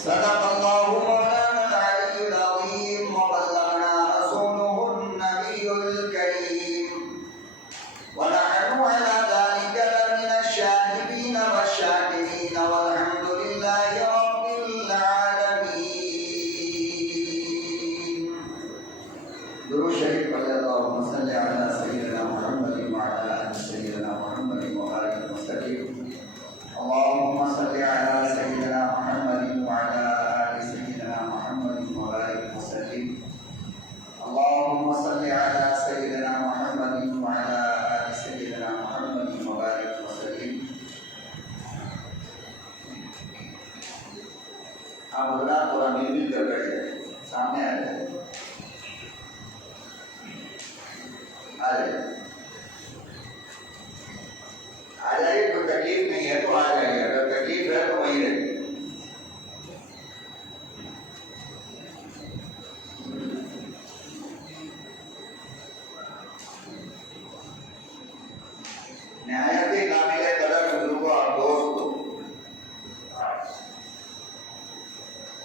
صدق الله مولانا العلي العظيم وبلغنا رسوله النبي الكريم ونحن على ذلك لمن الشاهدين والشاكرين والحمد لله رب العالمين. درود شریف پڑھ اللهم صل على سيدنا محمد وعلى آل سيدنا محمد وبارك وسلم. اللهم صل على سيدنا محمد وعلى آل سيدنا محمد وبارك وسلم. اللهم صل على سيدنا محمد وعلى آل سيدنا محمد وبارك وسلم. آپ حضرات تھوڑا مل کر بیٹھ جائیں، سامنے آ جائیں، آ جائیے. کوئی تکلیف نہیں ہے تو آ جائیے، اگر تکلیف ہے تو وہیں رہیے. نہایت قابل قدر بزرگوں اور دوستوں،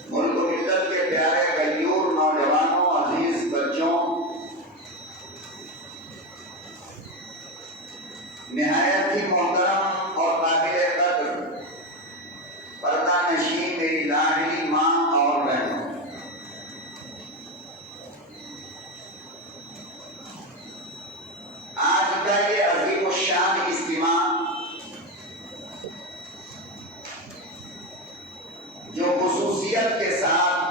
ملک و ملت کے پیارے غیور نوجوانوں، عزیز بچوں، نہایت ہی محترم اور قابل قدر پردہ نشین میری لاڈلی ماں اور بہنوں، آج کا یہ عظیم الشان اجتماع جو خصوصیت کے ساتھ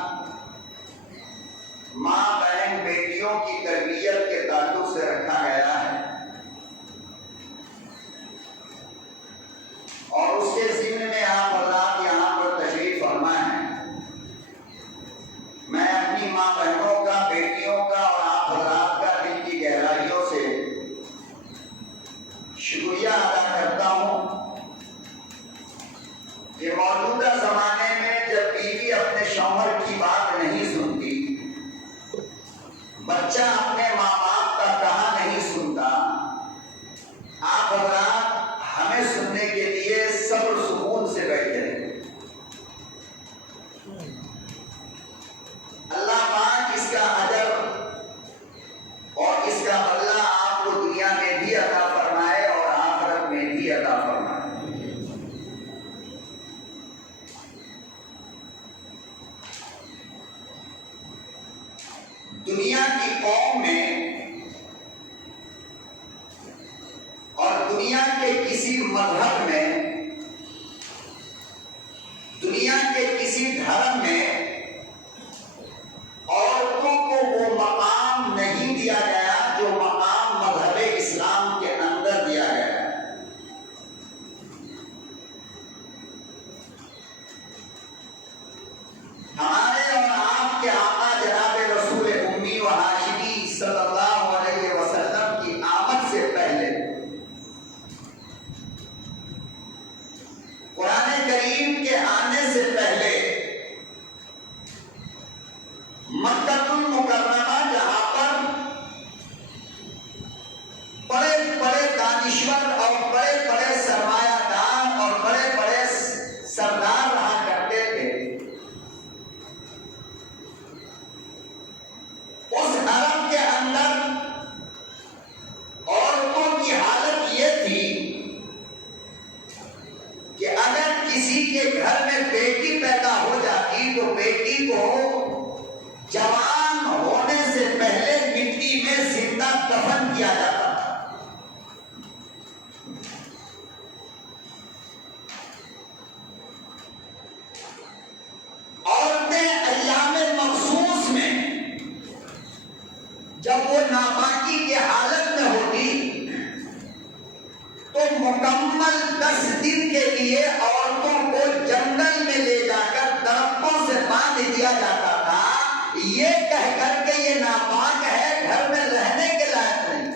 ماں بہن بیٹیوں کی تربیت کے تعلق سے رکھا گیا ہے، اور اس کے ضمن میں آپ حضرات یہاں پر تشریف فرما ہیں، میں اپنی ماں بہنوں کا، بیٹیوں کا اور آپ حضرات کا دل کی گہرائیوں سے شکریہ ادا کرتا ہوں کہ موجودہ زمانے میں جب بیوی اپنے شوہر کی بات نہیں سنتی، بچہ اپنے ماں باپ کا کہا نہیں سنتا، آپ حضرات ہمیں سننے کے لیے صبر سکون سے بیٹھے رہیں. اللہ پاک اس کا اجر اور اس کا بدلہ آپ کو دنیا میں بھی عطا فرمائے اور آخرت میں بھی عطا فرمائے. دنیا کی قوم میں اور دنیا کے کسی مذہب میں، دنیا کے کسی دھرم میں عورتوں کو وہ مقام نہیں دیا گیا جو مقام مذہب اسلام کے اندر دیا گیا ہے. ہمارے اور آپ کے آقا جناب رسول امی و ہاشمی صلی اللہ علیہ وسلم کی آمد سے پہلے قرآن کریم کے آنے سے پہلے مکہ المکرمہ جہاں پر بڑے بڑے دانشور اور بڑے بڑے سرمایہ دار اور بڑے بڑے سردار رہا کرتے تھے، اس حرم کے اندر عورتوں کی حالت یہ تھی کہ اگر کسی کے گھر میں بیٹی پیدا ہو جاتی تو بیٹی کو جوان ہونے سے پہلے مٹی میں زندہ دفن کیا جاتا تھا. عورتیں ایام مخصوص میں جب وہ ناپاکی کی حالت میں ہوتی تو مکمل 10 دن کے لیے عورتوں کو جنگل میں لے جا کر درختوں سے باندھ دیا جاتا تھا، یہ کہہ کر کہ یہ ناپاک ہے، گھر میں رہنے کے لائق نہیں.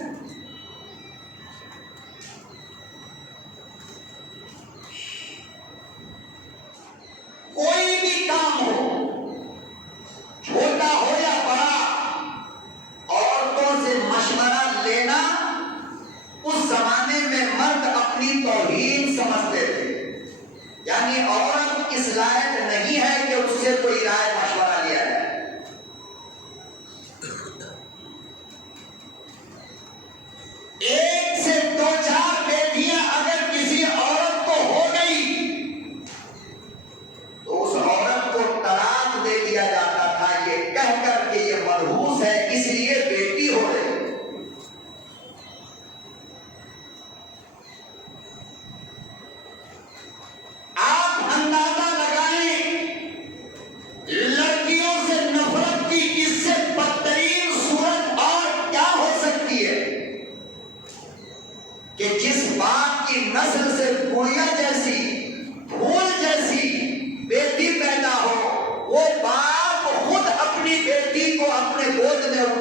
کوئی بھی کام ہو، چھوٹا ہو یا بڑا، عورتوں سے مشورہ لینا اس زمانے میں مرد اپنی توہین سمجھتے تھے، یعنی عورت اس لائق نہیں ہے کہ اس سے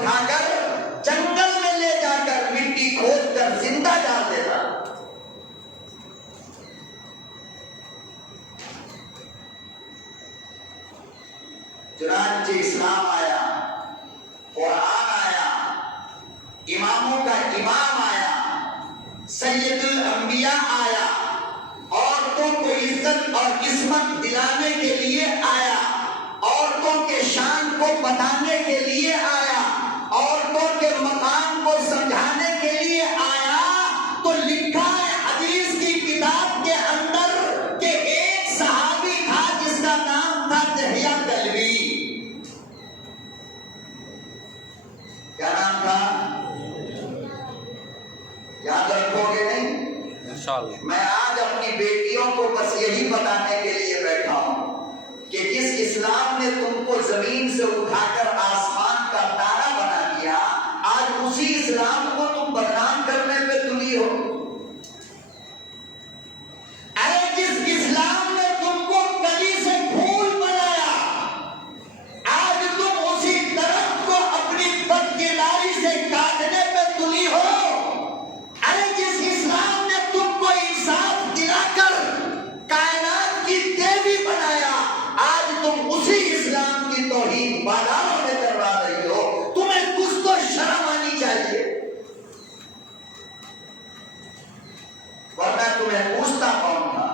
اٹھا کر جنگل میں لے جا کر مٹی کھود کر زندہ ڈال دیتا. چنانچہ اسلام آیا، قرآن آیا، اماموں کا امام آیا، سید الانبیاء آیا، عورتوں کو عزت اور عصمت دلانے کے لیے آیا، عورتوں کے شان کو بتانے کے لیے آیا، عورتوں کے مقام کو سمجھانے کے لیے آیا. تو لکھا ہے حدیث کی کتاب کے اندر کہ ایک صحابی تھا جس کا نام تھا دہیہ کلبی. کیا نام تھا؟ یاد رکھو گے نہیں؟ انشاءاللہ. میں آج اپنی بیٹیوں کو بس یہی بتانے کے لیے بیٹھا ہوں کہ جس اسلام نے تم کو زمین سے اٹھا کر آسمان کا تارا بنا دیا، آج اسی اسلام کو تم بدنام کرنے پہ تلی ہو. ارے جس اسلام نے تم کو کلی سے پھول بنایا، آج تم اسی درخت کو اپنی بدکرداری سے کاٹنے پہ تلی ہو. ارے جس اسلام نے تم کو انصاف دلا کر کائنات کی دیوی بنایا، آج تم اسی اسلام کی توہین بازاروں میں کروا رہی ہو. تمہیں کچھ تو شرم آنی چاہیے. ورنہ تمہیں پوچھتا کون تھا؟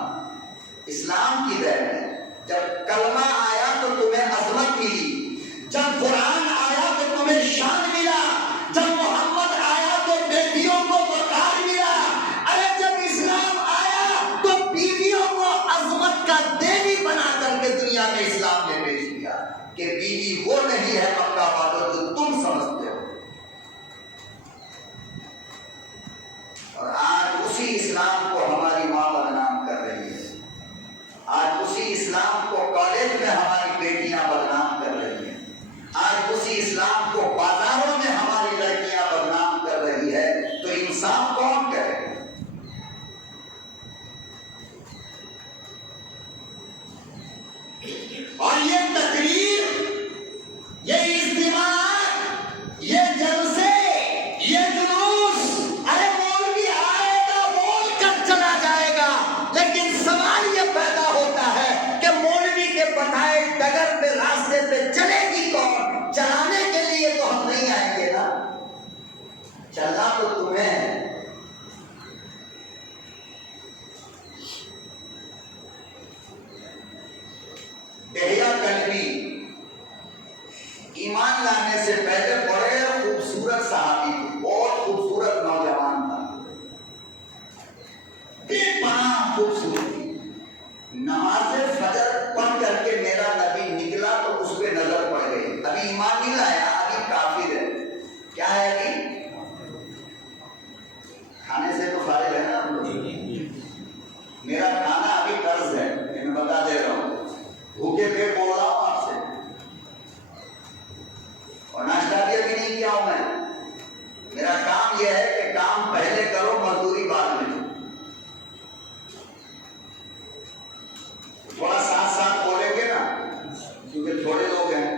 اسلام کی دین ہے. جب کلمہ آیا تو تمہیں عظمت ملی، جب قرآن آیا تو تمہیں شان ملا، جب محمد آیا تو بیٹیوں کو وقار ملا. ارے جب اسلام آیا تو بیویوں کو عظمت کا دیوی بنا کر کے دنیا میں اسلام نے پیش کیا کہ بیوی وہ نہیں ہے مکہ والوں جو تم سمجھتے ہو. اور آج اسی اسلام کو ہماری ماں بدنام کر رہی ہے. آج اسی اسلام کو کالج میں ہماری بیٹیاں بدنام کر رہی ہیں. آج اسی اسلام کو بازاروں میں ہماری لڑکیاں بدنام کر رہی ہے. تو انصاف کون کرے؟ اور یہ تقریر، یہ اجتماعات، یہ جلسے، یہ جلوس، ارے مولوی آئے گا بول کر چلا جائے گا، لیکن سوال یہ پیدا ہوتا ہے کہ مولوی کے بتائے ڈگر پہ راستے پہ چلے گی کون؟ چلانے کے لیے تو ہم نہیں آئیں گے نا. چلنا تو تمہیں ہے. دہیہ کلبی ایمان لانے سے پہلے بڑے خوبصورت صحابی تھے، بہت خوبصورت نوجوان تھا، بے پناہ خوبصورتی. نماز فجر پڑھ کر کے میرا نبی نکلا تو اس پہ نظر پڑ گئی. ابھی ایمان نہیں لایا، ابھی کافر ہے. کیا ہے ابھی؟ کھانے سے تو فارغ ہے نا ہم لوگ. میرا کھانا ابھی قرض ہے، میں بتا دے رہا ہوں. بھوکے پیٹ بول رہا ہوں آپ سے، اور ناشتہ بھی ابھی نہیں کیا ہوں میں. میرا کام یہ ہے کہ کام پہلے کرو، مزدوری بعد میں. تھوڑا ساتھ ساتھ بولیں گے نا کیونکہ تھوڑے لوگ ہیں.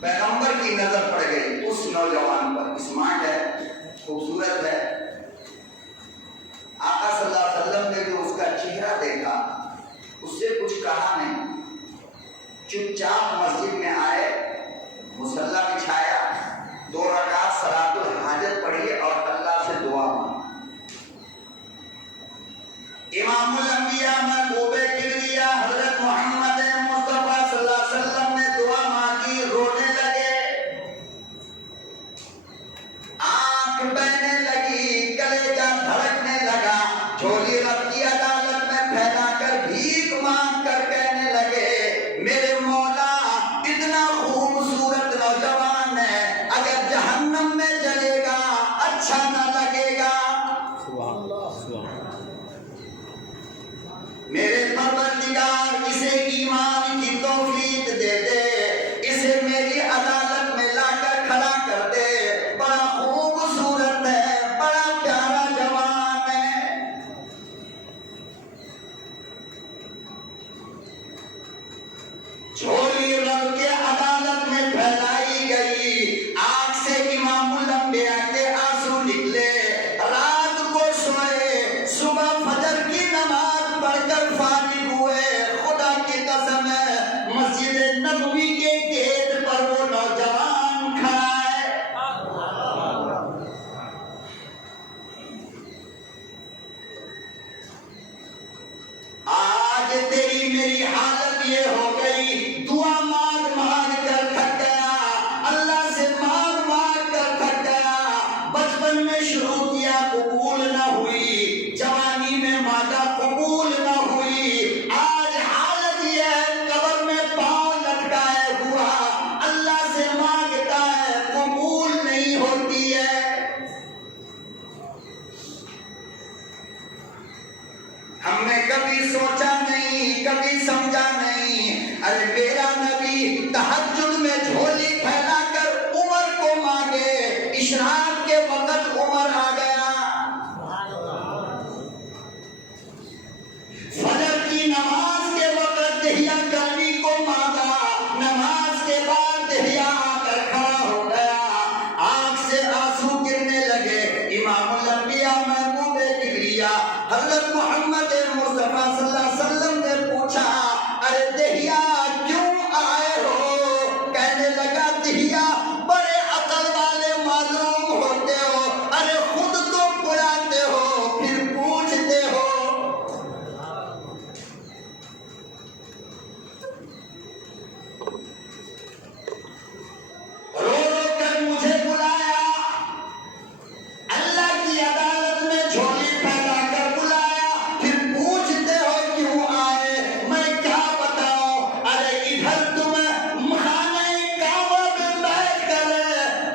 پیغمبر کی نظر پڑ گئی اس نوجوان پر. اسمارٹ ہے، خوبصورت ہے. آقا صلی اللہ علیہ وسلم نے جو اس کا چہرہ دیکھا، اس سے کچھ کہا نہیں. چپ چاپ مسجد میں آئے، مصلی بچھایا، 2 رکعت صلاۃ الحاجت پڑھی اور اللہ سے دعا مانگی. امام الانبیاء محبوب کبریا حضرت محمد مصطفیٰ صلی اللہ علیہ وسلم نے دعا مانگی، رونے لگے، آنکھ بہنے لگی، کلیجہ دھڑکنے لگا. جھولی رب کی عدالت میں پھیلا کر بھیک مانگ کر کہنے لگے، میرے مولا اتنا خوبصورت نوجوان ارے میرا نبی تہجد میں جھولی پھیلا کر عمر کو مانگے، اشراق کے وقت عمر آ گیا، فجر کی نماز کے وقت دہیا گرمی کو مانگا، نماز کے بعد دہیا آ کر کھڑا ہو گیا، آنکھ سے آنسو گرنے لگے، امام الانبیاء محبوب کبریا حضرت محمد مصطفیٰ صلی اللہ علیہ وسلم نے پوچھا ارے دہیا کیوں آئے ہو؟ کہنے لگا دہیا بڑے عقل والے معلوم ہوتے ہو، ارے خود تو بلاتے ہو پھر پوچھتے ہو۔ رو رو کر مجھے بلایا، اللہ کی عدالت میں جھولی پھیلا کر بلایا، پھر پوچھتے ہو کیوں آئے؟ میں کیا بتاؤں؟ ارے ادھر تم خانہ کعبہ میں بیٹھ کر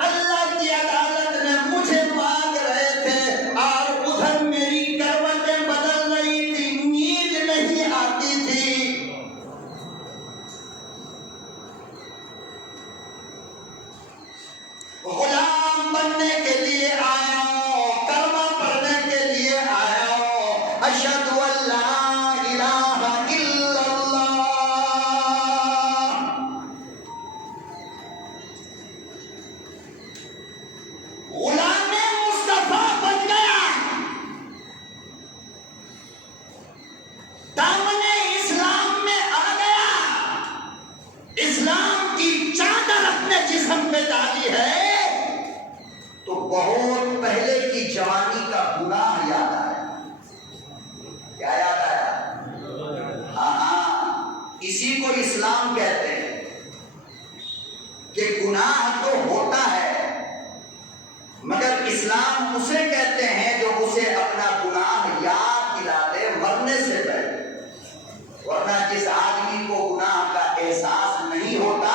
اللہ کی عدالت میں مجھے مانگ رہے تھے، اور ادھر میری کروٹیں بدل رہی تھی، نیند نہیں آتی تھی۔ غلام بننے کے لیے آیا ہوں، کلمہ پڑھنے کے لیے آیا ہوں، اشہد ان لا الہ الا اللہ۔ غلام مصطفیٰ بن گیا، دامن اسلام میں آ گیا، اسلام کی چادر اپنے جسم پہ ڈالی ہے، تو بہت پہلے کی جوانی کا گناہ یاد آیا۔ کیا یاد آیا؟ ہاں، اسی کو اسلام کہتے ہیں کہ گناہ تو ہوتا ہے، مگر اسلام اسے کہتے ہیں جو اسے اپنا گناہ یاد دلا دے مرنے سے پہلے، ورنہ جس آدمی کو گناہ کا احساس نہیں ہوتا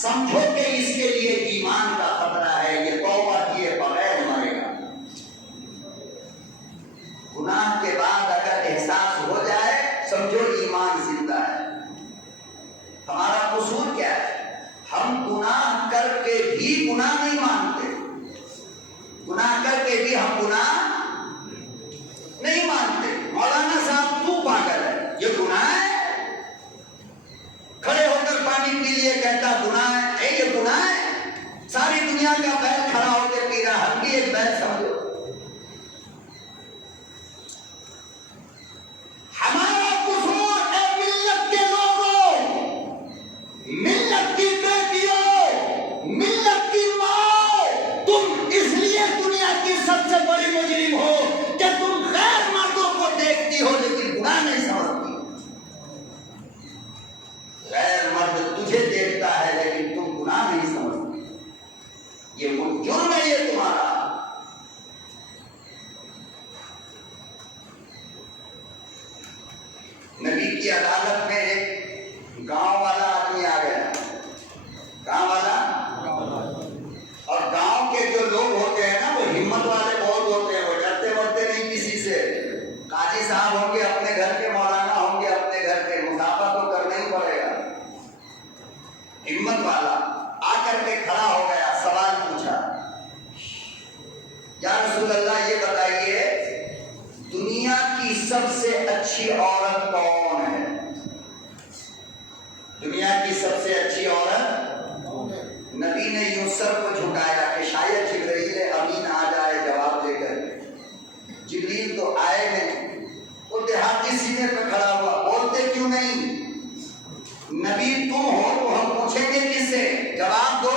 سمجھو کہ اس کے لیے ایمان کا خطرہ ہے، یہ توبہ کیے بغیر مرے گا۔ گناہ کے بعد اگر احساس ہو جائے سمجھو ایمان زندہ ہے۔ ہمارا قصور کیا ہے؟ ہم گناہ کر کے بھی گناہ نہیں مانتے، گناہ کر کے بھی ہم گناہ نہیں مانتے۔ مولانا صاحب تو پاگل ہے، یہ گناہ ہے؟ کھڑے ہو کر پانی پی لیے کہتا گناہ ہے، یہ گناہ ہے؟ ساری دنیا کا بیل کھڑا ہو کے پی رہا، ہم بھی ایک بیل سمجھو۔ ہمارا قصور ہے ملت کے لوگوں، ملت کی بیٹیوں، ملت کی ماں، تم اس لیے دنیا کی سب سے بڑی مجرم ہو کہ تم غیر مردوں کو دیکھتی ہو لیکن گناہ نہیں سمجھتی۔ غیر مرد تجھے دیکھتا ہے لیکن تم گناہ نہیں سمجھتی، یہ جرم ہے یہ تمہارا۔ نبی کی عدالت میں ایک گاؤں والا آدمی آ گیا، گاؤں والا، اور گاؤں کے جو لوگ ہوتے ہیں نا وہ ہمت والے بہت ہوتے ہیں، وہ ڈرتے ورتے نہیں کسی سے۔ قاضی صاحب ہوں گے اپنے گھر کے، مولانا ہوں گے اپنے گھر کے، مسافہ تو کرنا ہی پڑے گا۔ ہمت والا آ کر کے کھڑا ہو گیا، سوال پوچھا، یا رسول اللہ یہ بتائیے دنیا کی سب سے اچھی عورت کون ہے؟ دنیا کی سب سے اچھی عورت؟ نبی نے یوں سر کو جھکایا کہ شاید جبرائیل امین آ جائے جواب دے کر۔ جبریل تو آئے نہیں، وہ دیہاتی سینے پہ کھڑا ہوا، بولتے کیوں نہیں؟ نبی تم ہو تو ہم پوچھیں گے کس سے؟ جواب دو۔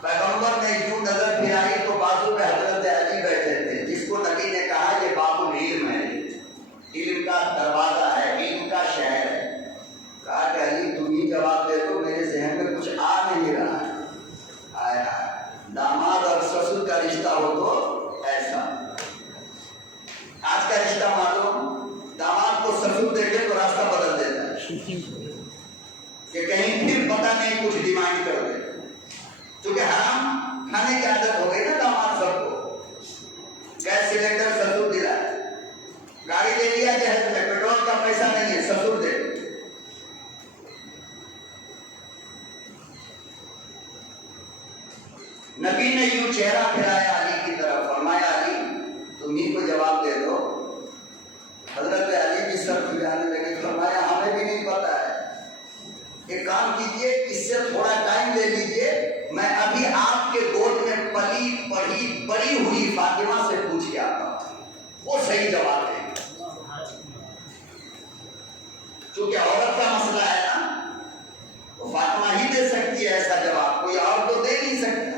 پیغمبر نے یوں نظر پھرائی تو بازو پہ حضرت علی بیٹھے تھے، جس کو نبی نے کہا یہ باب العلم ہے، علم کا دروازہ ہے، علم کا شہر ہے۔ کہا کہ علی تم ہی جواب دے دو، میرے ذہن میں کچھ آ نہیں رہا ہے۔ آیا داماد اور سسر کا رشتہ ہو تو ایسا، آج کا رشتہ معلوم، داماد کو سسر دیکھے تو راستہ بدل دیتا ہے کہ کہیں پھر پتہ نہیں کچھ ڈیمانڈ کر دے، کیونکہ حرام کھانے کی عادت ہو گئی نا داماد سب کو۔ گیس سلنڈر سسر دلا، گاڑی لے لیا جہیز میں، پیٹرول کا پیسہ نہیں ہے، سسر دے۔ نبی نے یوں چہرہ پھرایا علی کی طرف، فرمایا علی تم ہی کو جواب دے دو۔ حضرت علی بھی سر کھجانے لگے، فرمایا ہمیں بھی نہیں پتا ہے، ایک کام کیجئے اس سے تھوڑا ٹائم لے لیجئے، میں ابھی آپ کے گود میں پلی پڑھی بڑی ہوئی فاطمہ سے پوچھ کے آتا ہوں، وہ صحیح جواب دے گی۔ چونکہ عورت کا مسئلہ ہے نا، وہ فاطمہ ہی دے سکتی ہے ایسا جواب، کوئی اور تو دے نہیں سکتا ہے۔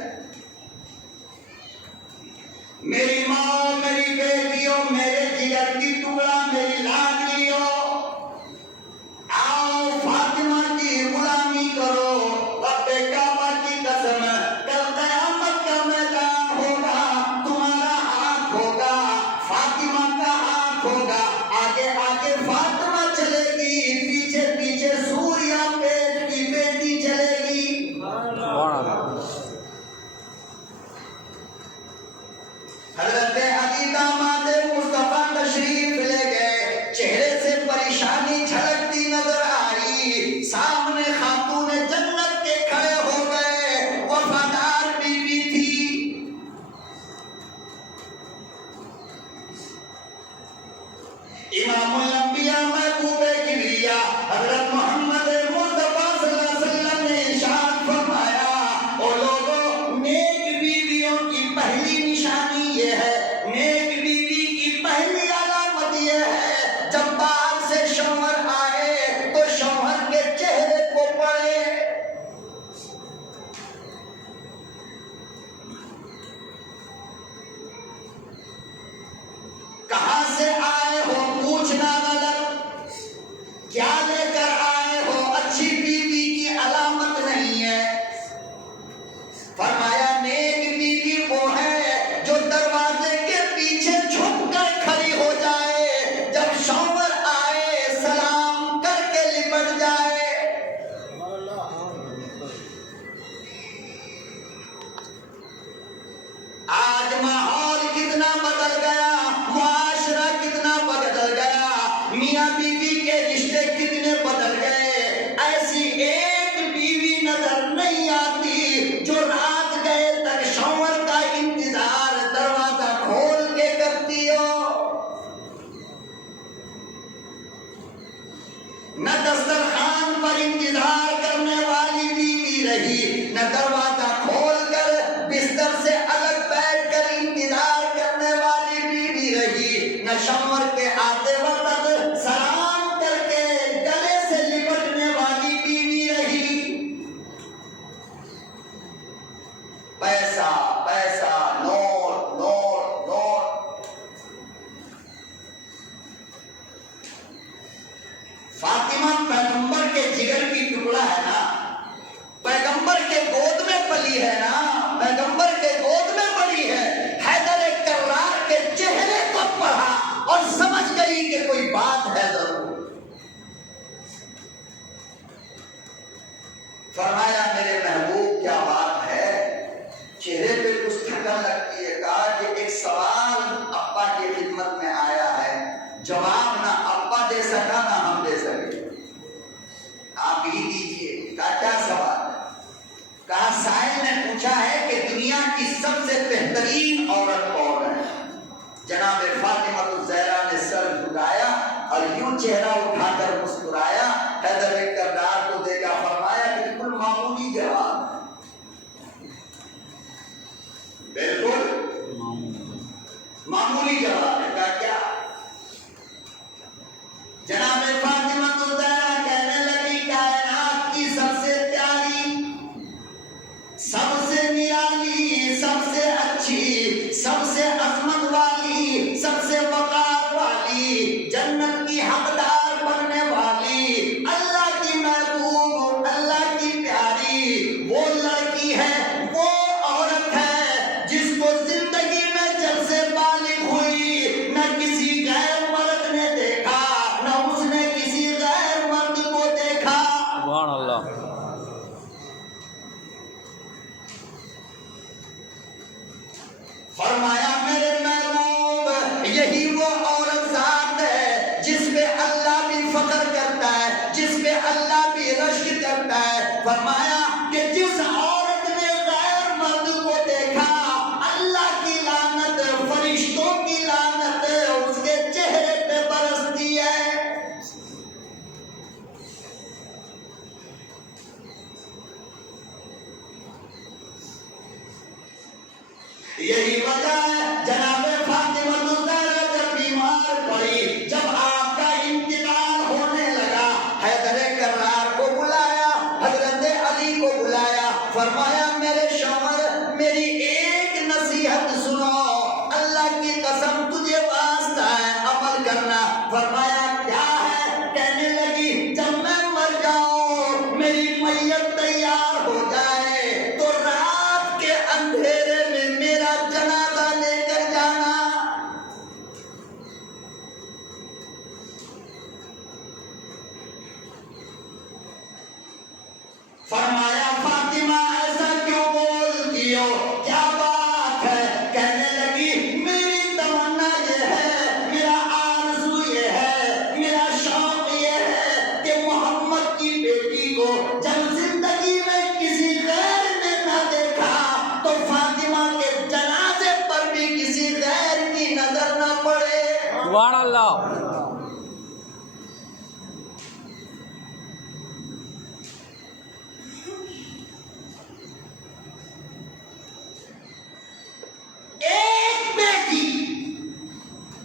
میری ماں، میری بیٹیوں، میرے جگر کی ٹکڑا، میری لاڈلیوں، آؤ فاطمہ کی غلامی کرو، رب کعبہ کی قسم، کل قیامت کا میدان ہوگا، تمہارا ہاتھ ہوگا، فاطمہ کا ہاتھ ہوگا، آگے آگے فاطمہ چلے گی، پیچھے پیچھے سوریا پیٹ کی بیٹی چلے گی۔ حضرت علی داماد مصطفیٰ تشریف لے گئے، چہرے سے پریشانی جھلکتی نظر آئی، سامنے خاتون جنت کے کھڑے ہو گئے، وفادار بیوی تھی۔ امام الانبیاء محبوب کبریا حضرت محمد مصطفیٰ صلی اللہ علیہ وسلم نے ارشاد فرمایا، او لوگوں، نیک بیویوں کی پہلی نشانی یہ ہے، نیک بیوی کی پہلی علامت یہ ہے، جب باہر سے شوہر آئے تو شوہر کے چہرے کو پڑھے۔ کہاں سے آئے ہو پوچھنا غلط، کیا لے کر آئے ہو اچھی بیوی کی علامت نہیں ہے۔ فرمایا نیک بیوی وہ ہے جو دروازے کے پیچھے چھپ کر کھڑی ہو جائے، جب شوہر آئے سلام کر کے لپٹ جائے۔ آج ماحول کتنا بدل گیا، معاشرہ کتنا بدل گیا، میاں بیوی کے رشتے کتنے بدل گئے، ایسی ایک بیوی نظر نہیں آتی جو رات گئے تک شوہر کا انتظار دروازہ کھول کے کرتی ہو۔ نہ دسترخوان پر انتظار کرنے والی بیوی رہی، نہ دروازہ کھول کر بستر سے الگ بیٹھ کر انتظار کرنے والی بیوی رہی، نہ شوہر کے آتے وقت سلام کر کے گلے سے لپٹنے والی بیوی رہی۔ پیسہ پیسہ، نوٹ نوٹ نوٹ۔ فاطمہ پیغمبر کے جگر کی ٹکڑا ہے نا، پیغمبر کے گود میں پلی ہے نا، پیغمبر کے گود میں پڑی ہے۔ حیدر کرار کے چہرے کو پڑھا اور سمجھ گئی کہ کوئی بات ہے ضرور۔ فرمایا میرے محبوب کیا بات ہے، چہرے پہ کچھ تھکن لگتی ہے۔ کہا کہ ایک سوال ابا کی خدمت میں آیا ہے، جواب نہ ابا دے سکا نہ ہم دے سکے، آپ ہی دیجئے۔ کہا کیا سوال ہے؟ کہا سائل نے پوچھا ہے کہ دنیا کی سب سے بہترین عورت کون ہے؟ جناب فاطمہ الزہرا نے سر جھکایا اور یوں چہرہ اٹھا کر مسکرایا، حیدر کردار کو دیکھا، فرمایا بالکل معمولی جواب ہے، بالکل معمولی جواب ہے۔ کہا کیا؟ جناب فاطمہ الزہرا کہنے لگی کائنات کی سب سے پیاری، سب سے نرالی، سب سے اچھی، سب سے عظمت والی، سب سے وقار والی، جنت کی حقدار بننے والی، اللہ کی محبوب، اللہ کی پیاری وہ لڑکی ہے، وہ عورت ہے جس کو زندگی میں جب سے بالغ ہوئی نہ کسی غیر مرد نے دیکھا، نہ اس نے کسی غیر مرد کو دیکھا۔ سبحان اللہ۔ فرمایا میرے محبوب یہی وہ عورت ذات ہے جس پہ اللہ بھی فخر کرتا ہے، جس پہ اللہ بھی رشک کرتا ہے۔ فرمایا کہ جس عورت نے غیر مرد کو دیکھا یہی وجہ ہے جناب فاطمہ الزہرا جب بیمار پڑی، جب آپ کا انتقال ہونے لگا، حیدر کرار کو بلایا، حضرت علی کو بلایا، فرمایا میرے شوہر میری ایک نصیحت سنو، اللہ کی قسم تجھے واسطہ ہے عمل کرنا۔ فرمایا کیا ہے؟ کہنے لگی جب میں مر جاؤں، میری میت تیار ہو جائے تو رات کے اندھیرے میں میرا جنازہ لے کر جانا۔ فرمایا فاطمہ ایسا کیوں بولتی ہو، کیا بات ہے؟ کہنے لگی میری تمنا یہ ہے، میرا آرزو یہ ہے، میرا شوق یہ ہے کہ محمد کی بیٹی کو جب زندگی میں کسی غیر نے نہ دیکھا تو فاطمہ کے جنازے پر بھی کسی غیر کی نظر نہ پڑے۔ سبحان اللہ۔ ایک بیٹی،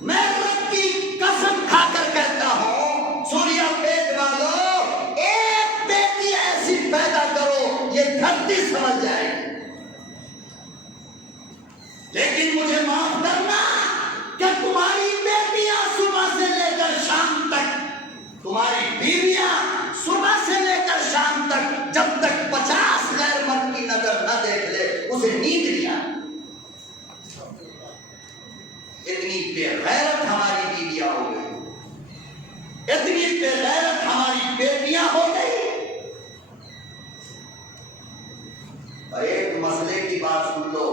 میں رب کی قسم کھا کر کہتا ہوں سوریا پیٹ والو، ایک بیٹی ایسی پیدا کرو یہ دھرتی سمجھ جائے گی۔ لیکن مجھے معاف کرنا کہ تمہاری بیٹیاں صبح سے لے کر شام تک، تمہاری بیویاں صبح سے لے کر شام تک جب تک 50 غیر مرد کی نظر نہ دیکھ لے اسے نیند نہیں آتی۔ اتنی بے غیرت ہماری بیویاں ہو گئی، اتنی بے غیرت ہماری بیٹیاں ہو گئی۔ اور ایک مسئلے کی بات سن لو،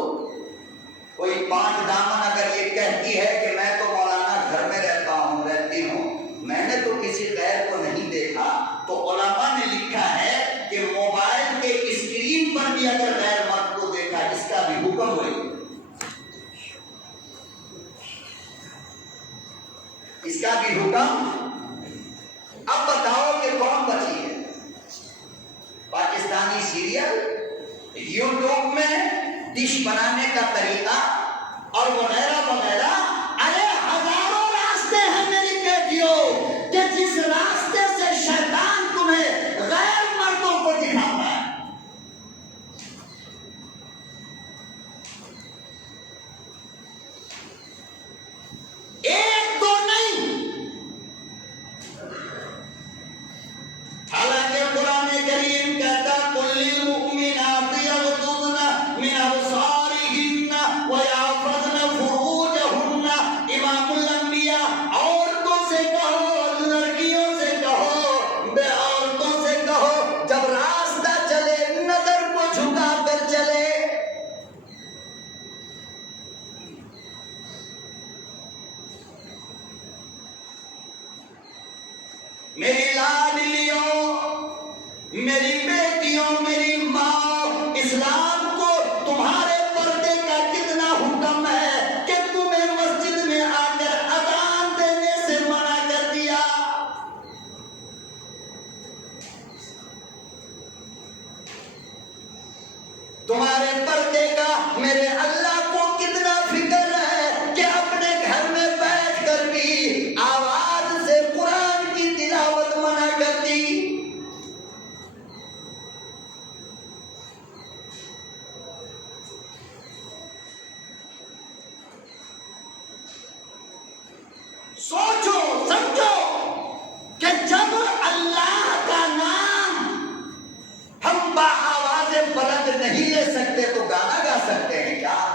کوئی 5 دامن اگر یہ کہتی ہے کہ میں تو مولانا گھر میں رہتا ہوں، رہتی ہوں، میں نے تو کسی غیر کو نہیں دیکھا، تو علماء نے لکھا ہے کہ موبائل کے اسکرین پر بھی اگر غیر مرد کو دیکھا اس کا بھی حکم ہوئے، اس کا بھی حکم۔ اب بتاؤ کہ کون بچی ہے؟ پاکستانی سیریل، یوٹیوب میں ڈش بنانے کا طریقہ اور وغیرہ وغیرہ، ارے ہزاروں راستے ہیں میری بیٹیوں کہ جس راستے سے شیطان تمہیں غیر مردوں کو دکھاتا ہے۔ ایک دو نہیں، حالانکہ قرآن کریم کہتا قل للمؤمنات یغضضن من ابصارهن ویحفظن فروجهن۔ امام الانبیاء عورتوں سے کہو، لڑکیوں سے کہو، بے عورتوں سے کہو جب راستہ چلے نظر کو جھکا کر چلے۔ میری لاڈلیوں، میری بیٹیوں، میری ماں، اسلام کو تمہارے پردے کا کتنا حکم ہے کہ تمہیں مسجد میں آ کر اذان دینے سے منع کر دیا۔ تمہارے پردے کا میرے اللہ کو کتنا فکر ہے کہ اپنے گھر میں بیٹھ کر بھی آواز سے قرآن کی تلاوت منع کر دی۔ سوچو سمجھو کہ جب اللہ کا نام ہم با آواز بلند نہیں لے سکتے تو گانا گا سکتے ہیں کیا؟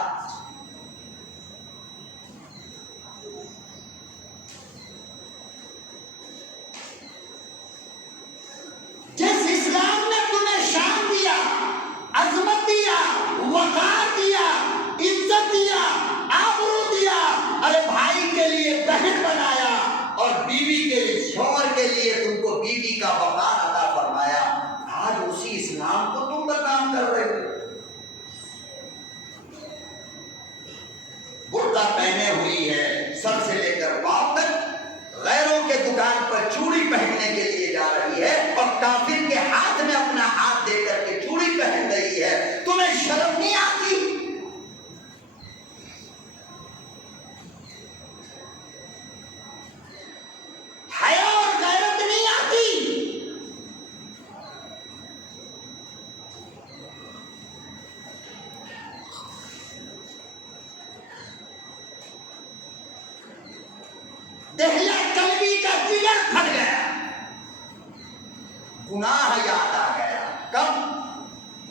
گناہ یاد آ گیا. کب؟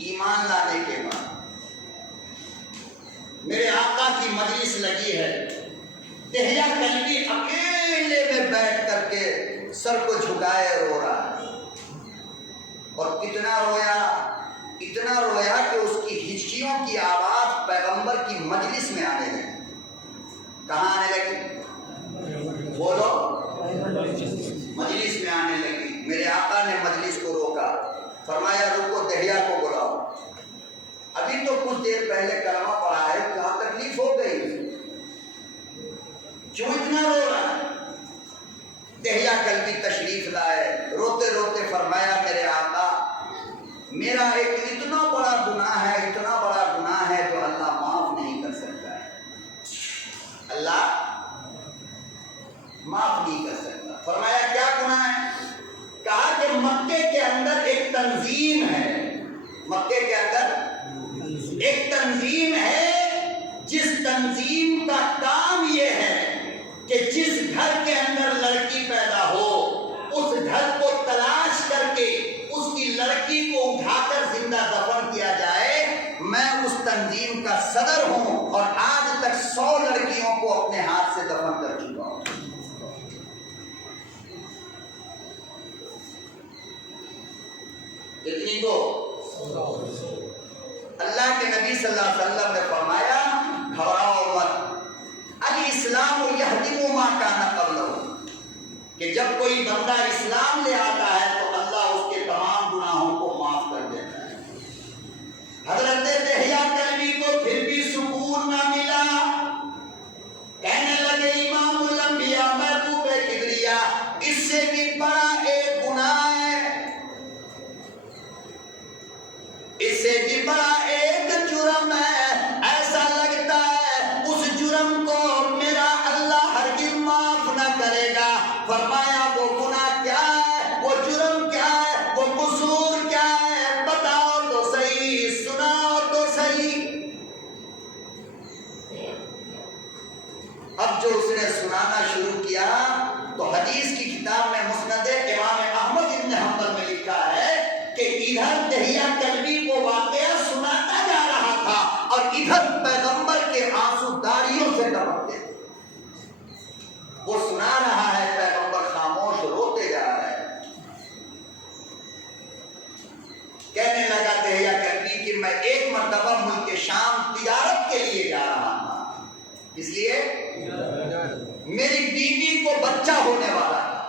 ایمان لانے کے بعد. میرے آقا کی مجلس لگی ہے، دہیا کلبی اکیلے میں بیٹھ کر کے سر کو جھکائے رو رہا ہے. اور اتنا رویا کہ اس کی ہچکیوں کی آواز پیغمبر کی مجلس میں آنے لگی. کہاں آنے لگی؟ بولو. مجلس میں آنے لگی. میرے آقا نے مجلس کو روکا، فرمایا رکو، دہیا کو بلاؤ. ابھی تو کچھ دیر پہلے کلمہ پڑھا ہے، کیا تکلیف ہو گئی؟ کیوں اتنا رو رہا ہے؟ دہیا کلبی تشریف لائے، روتے روتے فرمایا میرے آقا میرا ایک اتنا بڑا گناہ ہے جو اللہ معاف نہیں کر سکتا ہے. اللہ معاف نہیں کر سکتا. فرمایا کیا گناہ ہے؟ کہا کہ مکے کے اندر ایک تنظیم ہے، مکے کے اندر ایک تنظیم ہے جس تنظیم کا کام یہ ہے کہ جس گھر کے اندر لڑکی پیدا ہو اس گھر کو تلاش کر کے اس کی لڑکی کو اٹھا کر زندہ دفن کیا جائے. میں اس تنظیم کا صدر ہوں اور آج تک 100 لڑکیوں کو اپنے ہاتھ سے دفن کر چکا ہوں. کتنی کو؟ اللہ کے نبی صلی اللہ علیہ وسلم نے فرمایا گھبراؤ مت، الاسلام یہدم ما کان قبلہ، کہ جب کوئی بندہ اسلام لے آتا ہے تو اللہ اس کے تمام گناہوں کو معاف کر دیتا ہے. حضرت دہیا کلبی کو پھر بھی سکون نہ ملا. کہنے لگے امام الانبیاء محبوب کبریا، اس سے بھی بڑا ایک گناہ ہے، اس سے بھی بڑا ایک جرم ہے. ایسا لگتا ہے اس جرم کو میرا اللہ ہرگز معاف نہ کرے گا. فرمایا وہ گناہ کیا ہے، وہ جرم کیا ہے، وہ قصور کیا ہے؟ بتاؤ تو صحیح، سناؤ تو صحیح. اب جو اس نے سنانا شروع کیا تو حدیث کی کتاب میں مسند امام احمد بن حنبل میں لکھا ہے کہ ادھر دہیا کلبی کو واقعہ سناتا جا رہا تھا اور ادھر پیغمبر کے آنسو داڑیوں سے ٹپکتے تھے. وہ سنا رہا ہے، پیغمبر خاموش روتے جا رہا ہے. کہنے لگا دہیا کلبی کہ میں ایک مرتبہ ملک شام تجارت کے لیے جا رہا تھا. اس لیے میری بیوی کو بچہ ہونے والا تھا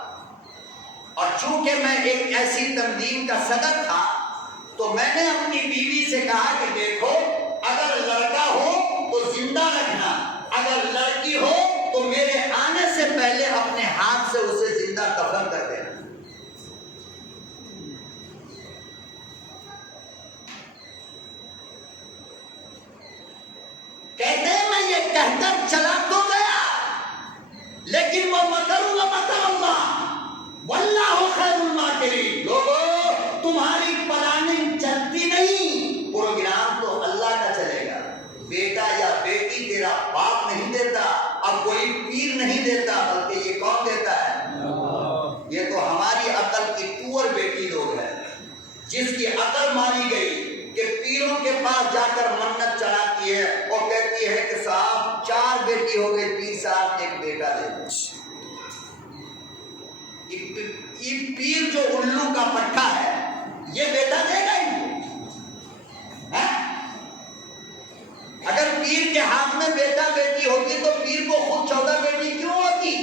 اور چونکہ میں ایک ایسی تنظیم کا صدر تھا تو میں نے اپنی بیوی سے کہا کہ دیکھو اگر لڑکا ہو تو زندہ رکھنا، اگر لڑکی ہو تو میرے آنے سے پہلے اپنے ہاتھ سے اسے زندہ دفن کر دینا. کہتے ہیں میں یہ کہہ کر چلا تو گیا لیکن وہ مکر اللہ واللہ خیر الماکرین. لوگوں تمہاری پلاننگ چلتی نہیں، پروگرام تو اللہ کا چلے گا. بیٹا یا بیٹی تیرا باپ نہیں دیتا، اب کوئی پیر نہیں دیتا، بلکہ یہ کون دیتا ہے؟ یہ تو ہماری عقل کی ٹور بیٹی لوگ ہیں جس کی عقل ماری گئی کہ پیروں کے پاس جا کر منت چڑھاتی ہے اور کہتی ہے کہ صاحب 4 بیٹی ہو گئی، پیر صاحب ایک بیٹا دے دو. یہ پیر جو الو کا پٹھا ہے یہ بیٹا دے گا ان کو؟ اگر پیر کے ہاتھ میں بیٹا بیٹی ہوتی تو پیر کو خود 14 بیٹی کیوں ہوتی؟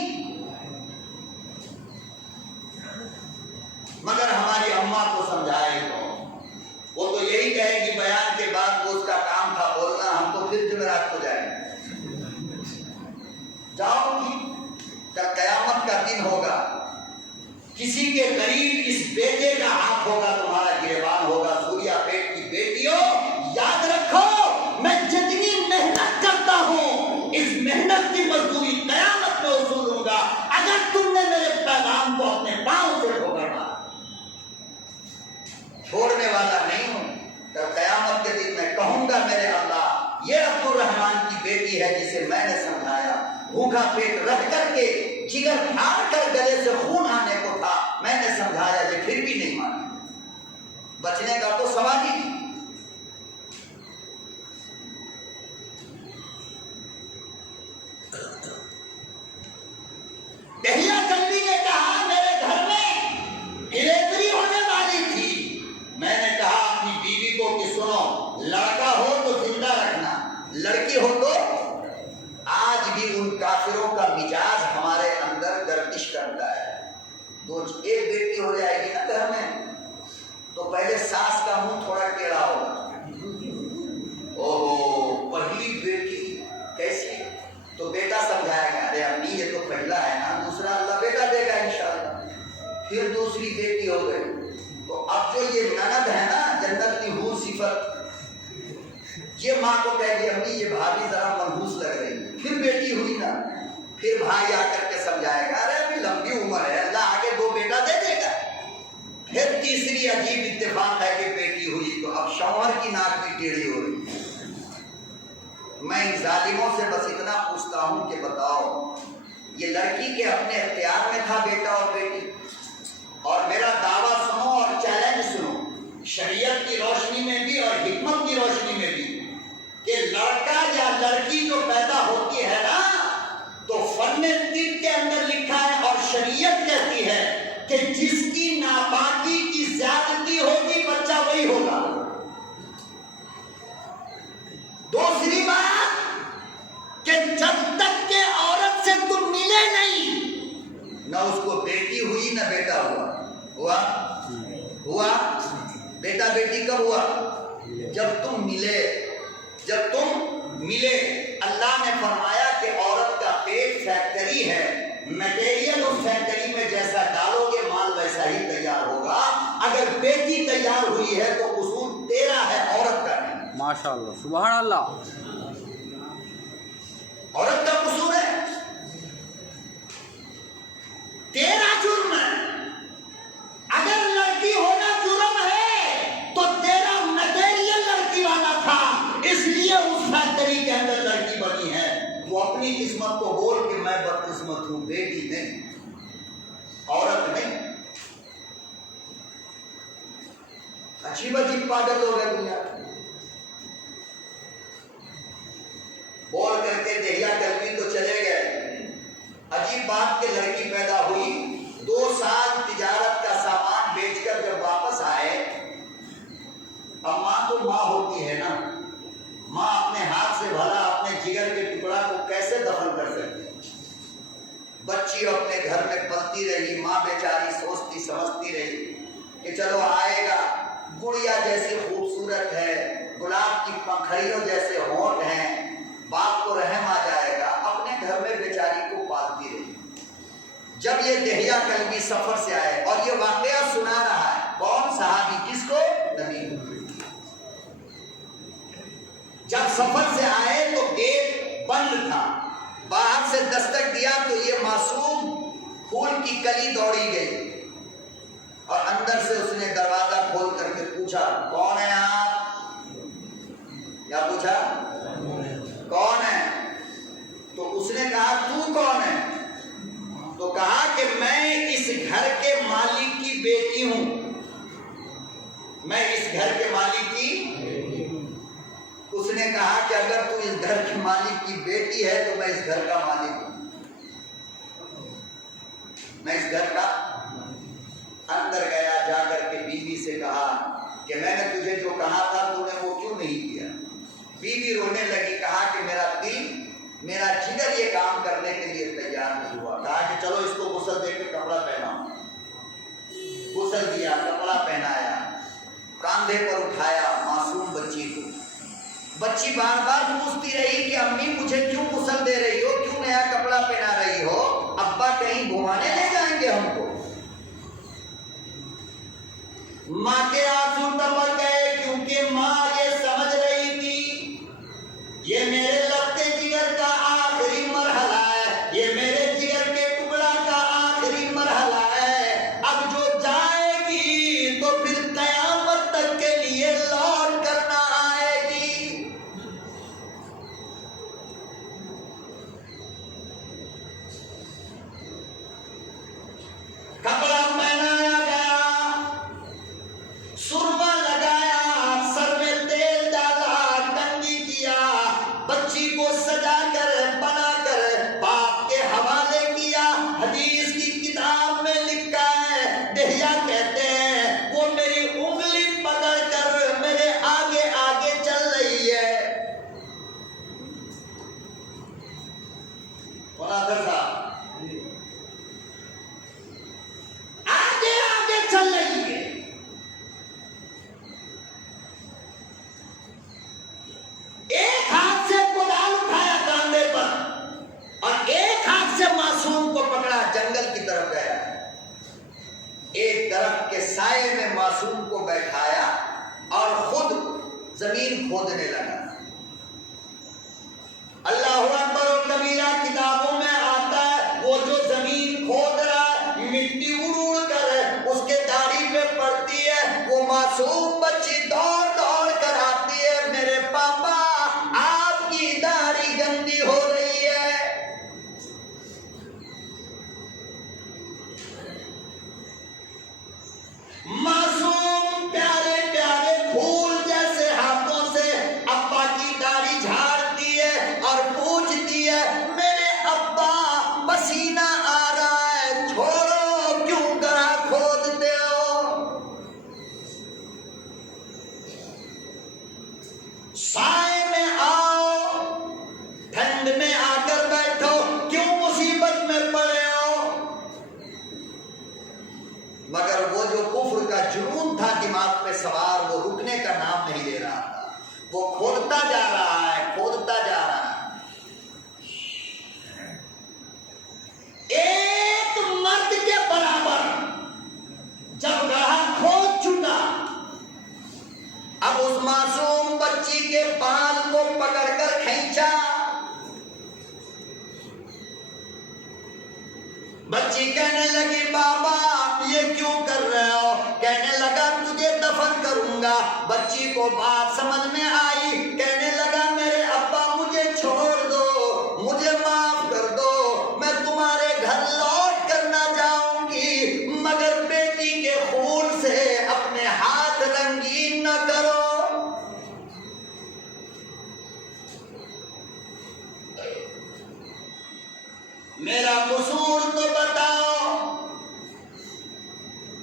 مگر ہماری اماں کو سمجھائے تو وہ تو یہی کہے گی بیان کے بعد وہ اس کا کام تھا بولنا، ہم تو پھر جمعرات کو جائیں گے. جاؤ گی جب قیامت کا دن ہوگا، کسی کے قریب اس بیٹے کا ہاتھ ہوگا، تمہارا گریبان ہوگا. سوریا پیٹ کی بیٹیوں یاد رکھو میں جتنی محنت کرتا ہوں اس محنت کی مزدوری قیامت میں وصول ہوں گا. اگر تم نے میرے پیغام کو اپنے پاؤں سے ٹھوکرا چھوڑنے والا نہیں ہوں. تب قیامت کے دن میں کہوں گا میرے اللہ یہ عبد الرحمان کی بیٹی ہے جسے میں نے سمجھایا، بھوکا پیٹ رہ کر کے جگر پھاڑ کر گلے سے خون آنے کو تھا، میں نے سمجھایا یہ پھر بھی نہیں مانا. بچنے کا تو سوال ہی نہیں۔ دہیا کلبی نے کہا میرے گھر میں ڈلیوری ہونے والی تھی، میں نے کہا اپنی بیوی کو کہ سنو، لڑکا ہو تو زندہ رکھنا، لڑکی ہو تو۔ آج بھی ان کافروں کا مزاج ہمارے اندر گردش کرتا ہے۔ ایک بیٹی ہو جائے گی نا گھر میں تو پہلے ساس کا منہ تھوڑا ٹیڑھا ہوگا، اوہو پہلی بیٹی کیسی، تو بیٹا سمجھائے گا ارے امی یہ تو پہلا ہے نا، دوسرا اللہ بیٹا دے گا انشاءاللہ۔ پھر دوسری بیٹی ہو گئی تو اب جو یہ نند ہے نا جنت کی حور صفت، یہ ماں کو کہے گی امی یہ بھابھی ذرا منحوس لگ رہی ہے۔ پھر بیٹی ہوئی نا، پھر بھائی آ کر کے سمجھائے گا ارے ابھی لمبی عمر ہے اللہ آگے 2 بیٹا دے دے گا۔ پھر تیسری عجیب اتفاق ہے کہ بیٹی ہوئی تو اب شوہر کی ناک بھی ٹیڑھی ہو رہی ہے۔ میں ان ظالموں سے بس اتنا پوچھتا ہوں کہ بتاؤ یہ لڑکی کے اپنے اختیار میں تھا بیٹا اور بیٹی؟ اور میرا دعویٰ سنو اور چیلنج سنو شریعت کی روشنی میں بھی اور حکمت کی روشنی میں بھی، کہ لڑکا یا لڑکی جو پیدا ہوتی ہے نا تو فن طب کے اندر لکھا ہے اور شریعت کہتی ہے کہ جس کی ناپاکی کی زیادتی ہوگی بچہ وہی ہوگا۔ دوسری بات کہ جب تک کہ عورت سے تم ملے نہیں، نہ اس کو بیٹی ہوئی نہ بیٹا ہوا بیٹا بیٹی کب ہوا؟ جب تم ملے۔ اللہ نے فرمایا کہ عورت کا پیٹ فیکٹری ہے، مٹیریل اس فیکٹری میں جیسا ڈالو گے مال ویسا ہی تیار ہوگا۔ اگر بیٹی تیار ہوئی ہے تو قصور تیرا ہے، عورت کا نہیں۔ ماشاءاللہ سبحان اللہ، عورت کا قصور ہے، تیرا جرم ہے۔ اگر لڑکی ہونا جرم ہے تو تیرا مٹیریل لڑکی والا تھا، اس لیے اس فیکٹری کے اندر لڑکی بنی ہے۔ وہ اپنی قسمت کو بول کہ میں بدقسمت ہوں، بیٹی نہیں، عورت نہیں۔ عجیب عجیب پاگل لوگ ہیں دنیا میں۔ بول کر کے دہیا کلبی تو چلے گئے۔ عجیب بات کہ لڑکی پیدا ہوئی، 2 سال تجارت کا سامان بیچ کر جب واپس آئے، اب ماں تو ماں ہوتی ہے نا، ماں اپنے ہاتھ سے بھلا اپنے جگر کے ٹکڑا کو کیسے دفن کر سکتی؟ بچی اپنے گھر میں پلتی رہی، ماں بیچاری سوچتی سمجھتی رہی کہ چلو آئے گا، گڑیا جیسی خوبصورت ہے، گلاب کی پنکھڑیوں جیسے ہونٹ ہیں، باپ کو رحم آ جائے گا، اپنے گھر میں بیچاری کو پالتی رہی۔ جب یہ دہیا کلبی سفر سے آئے اور یہ واقعہ سنا رہا ہے، کون صحابی؟ کس کو؟ نبی کو۔ جب سفر سے آئے تو گیٹ بند تھا، باہر سے دستک دیا تو یہ معصوم پھول کی کلی دوڑی گئی اور اندر سے اس نے دروازہ کھول کر کے پوچھا کون ہے آپ؟ کیا پوچھا؟ کون ہے؟ تو اس نے کہا تو کون ہے؟ تو کہا کہ میں اس گھر کے مالک کی بیٹی ہوں، میں اس گھر کے مالک کی۔ اس نے کہا کہ اگر تو اس گھر کے مالک کی بیٹی ہے تو میں اس گھر کا مالک ہوں، میں اس گھر کا۔ اندر گیا، جا کر کے بیوی سے کہا کہ میں نے تجھے جو کہا تھا تو نے وہ کیوں نہیں کیا؟ بیوی رونے لگی، کہا کہ میرا دل، میرا جگر یہ کام کرنے کے لیے تیار نہیں ہوا۔ کہا کہ چلو اس کو غسل دے کے کپڑا پہناؤ۔ غسل دیا، کپڑا پہنایا، کاندھے پر اٹھایا معصوم بچی کو۔ بچی بار بار پوچھتی رہی کہ امی مجھے کیوں غسل دے رہی ہو، کیوں نیا کپڑا پہنا رہی ہو؟ ابا کہیں گھمانے لے جائیں گے ہم کو؟ ماں کے آنسو ٹپک گئے، کیونکہ ماں یہ سمجھ رہی تھی یہ میرے لگتے جگر کا آخری مرحلہ ہے، یہ میرے جگر کے ٹکڑا کا آخری مرحلہ ہے، اب جو جائے گی تو پھر قیامت تک کے لیے لوٹ کر نہ آئے گی۔ کپڑا پہنایا گیا، کھودنے لگا. اللہ اکبر و کبیرہ کتابوں میں آتا ہے وہ جو زمین کھود رہا ہے مٹی اڑ کر اس کے داڑھی پہ پڑتی ہے. وہ معصوم بچی دوڑ دوڑ کر آتی ہے, میرے پاپا آپ کی داڑھی گندی ہو رہی ہے. معصوم پیارے پیارے پھول جیسے ہاتھوں سے ابا کی داڑھی جھاڑتی ہے اور پوچھتی ہے, میرے ابا پسینہ آ رہا ہے, چھوڑو کیوں گڑھا کھودتے ہو, سائے میں آؤ, ٹھنڈ میں آ کر بیٹھو, کیوں مصیبت میں پڑے ہو. مگر وہ جو کفر کا جنون تھا دماغ پہ سوار وہ رکنے کا نام نہیں لے رہا تھا. وہ کھودتا جا رہا ہے, کھودتا جا رہا ہے. ایک مرد کے برابر جب گڑھا کھود چکا, اب اس معصوم بچی کے بال کو پکڑ کر کھینچا. بچی کہنے لگی, بابا یہ کیوں کر رہے ہو؟ کہنے لگا تجھے دفن کروں گا. بچی کو بات سمجھ میں آئی, کہنے لگا میرے ابا مجھے چھوڑ دو, مجھے معاف کر دو, میں تمہارے گھر لوٹ کر نہ جاؤں گی, مگر بیٹی کے خون سے اپنے ہاتھ رنگین نہ کرو. میرا قصور تو بتاؤ,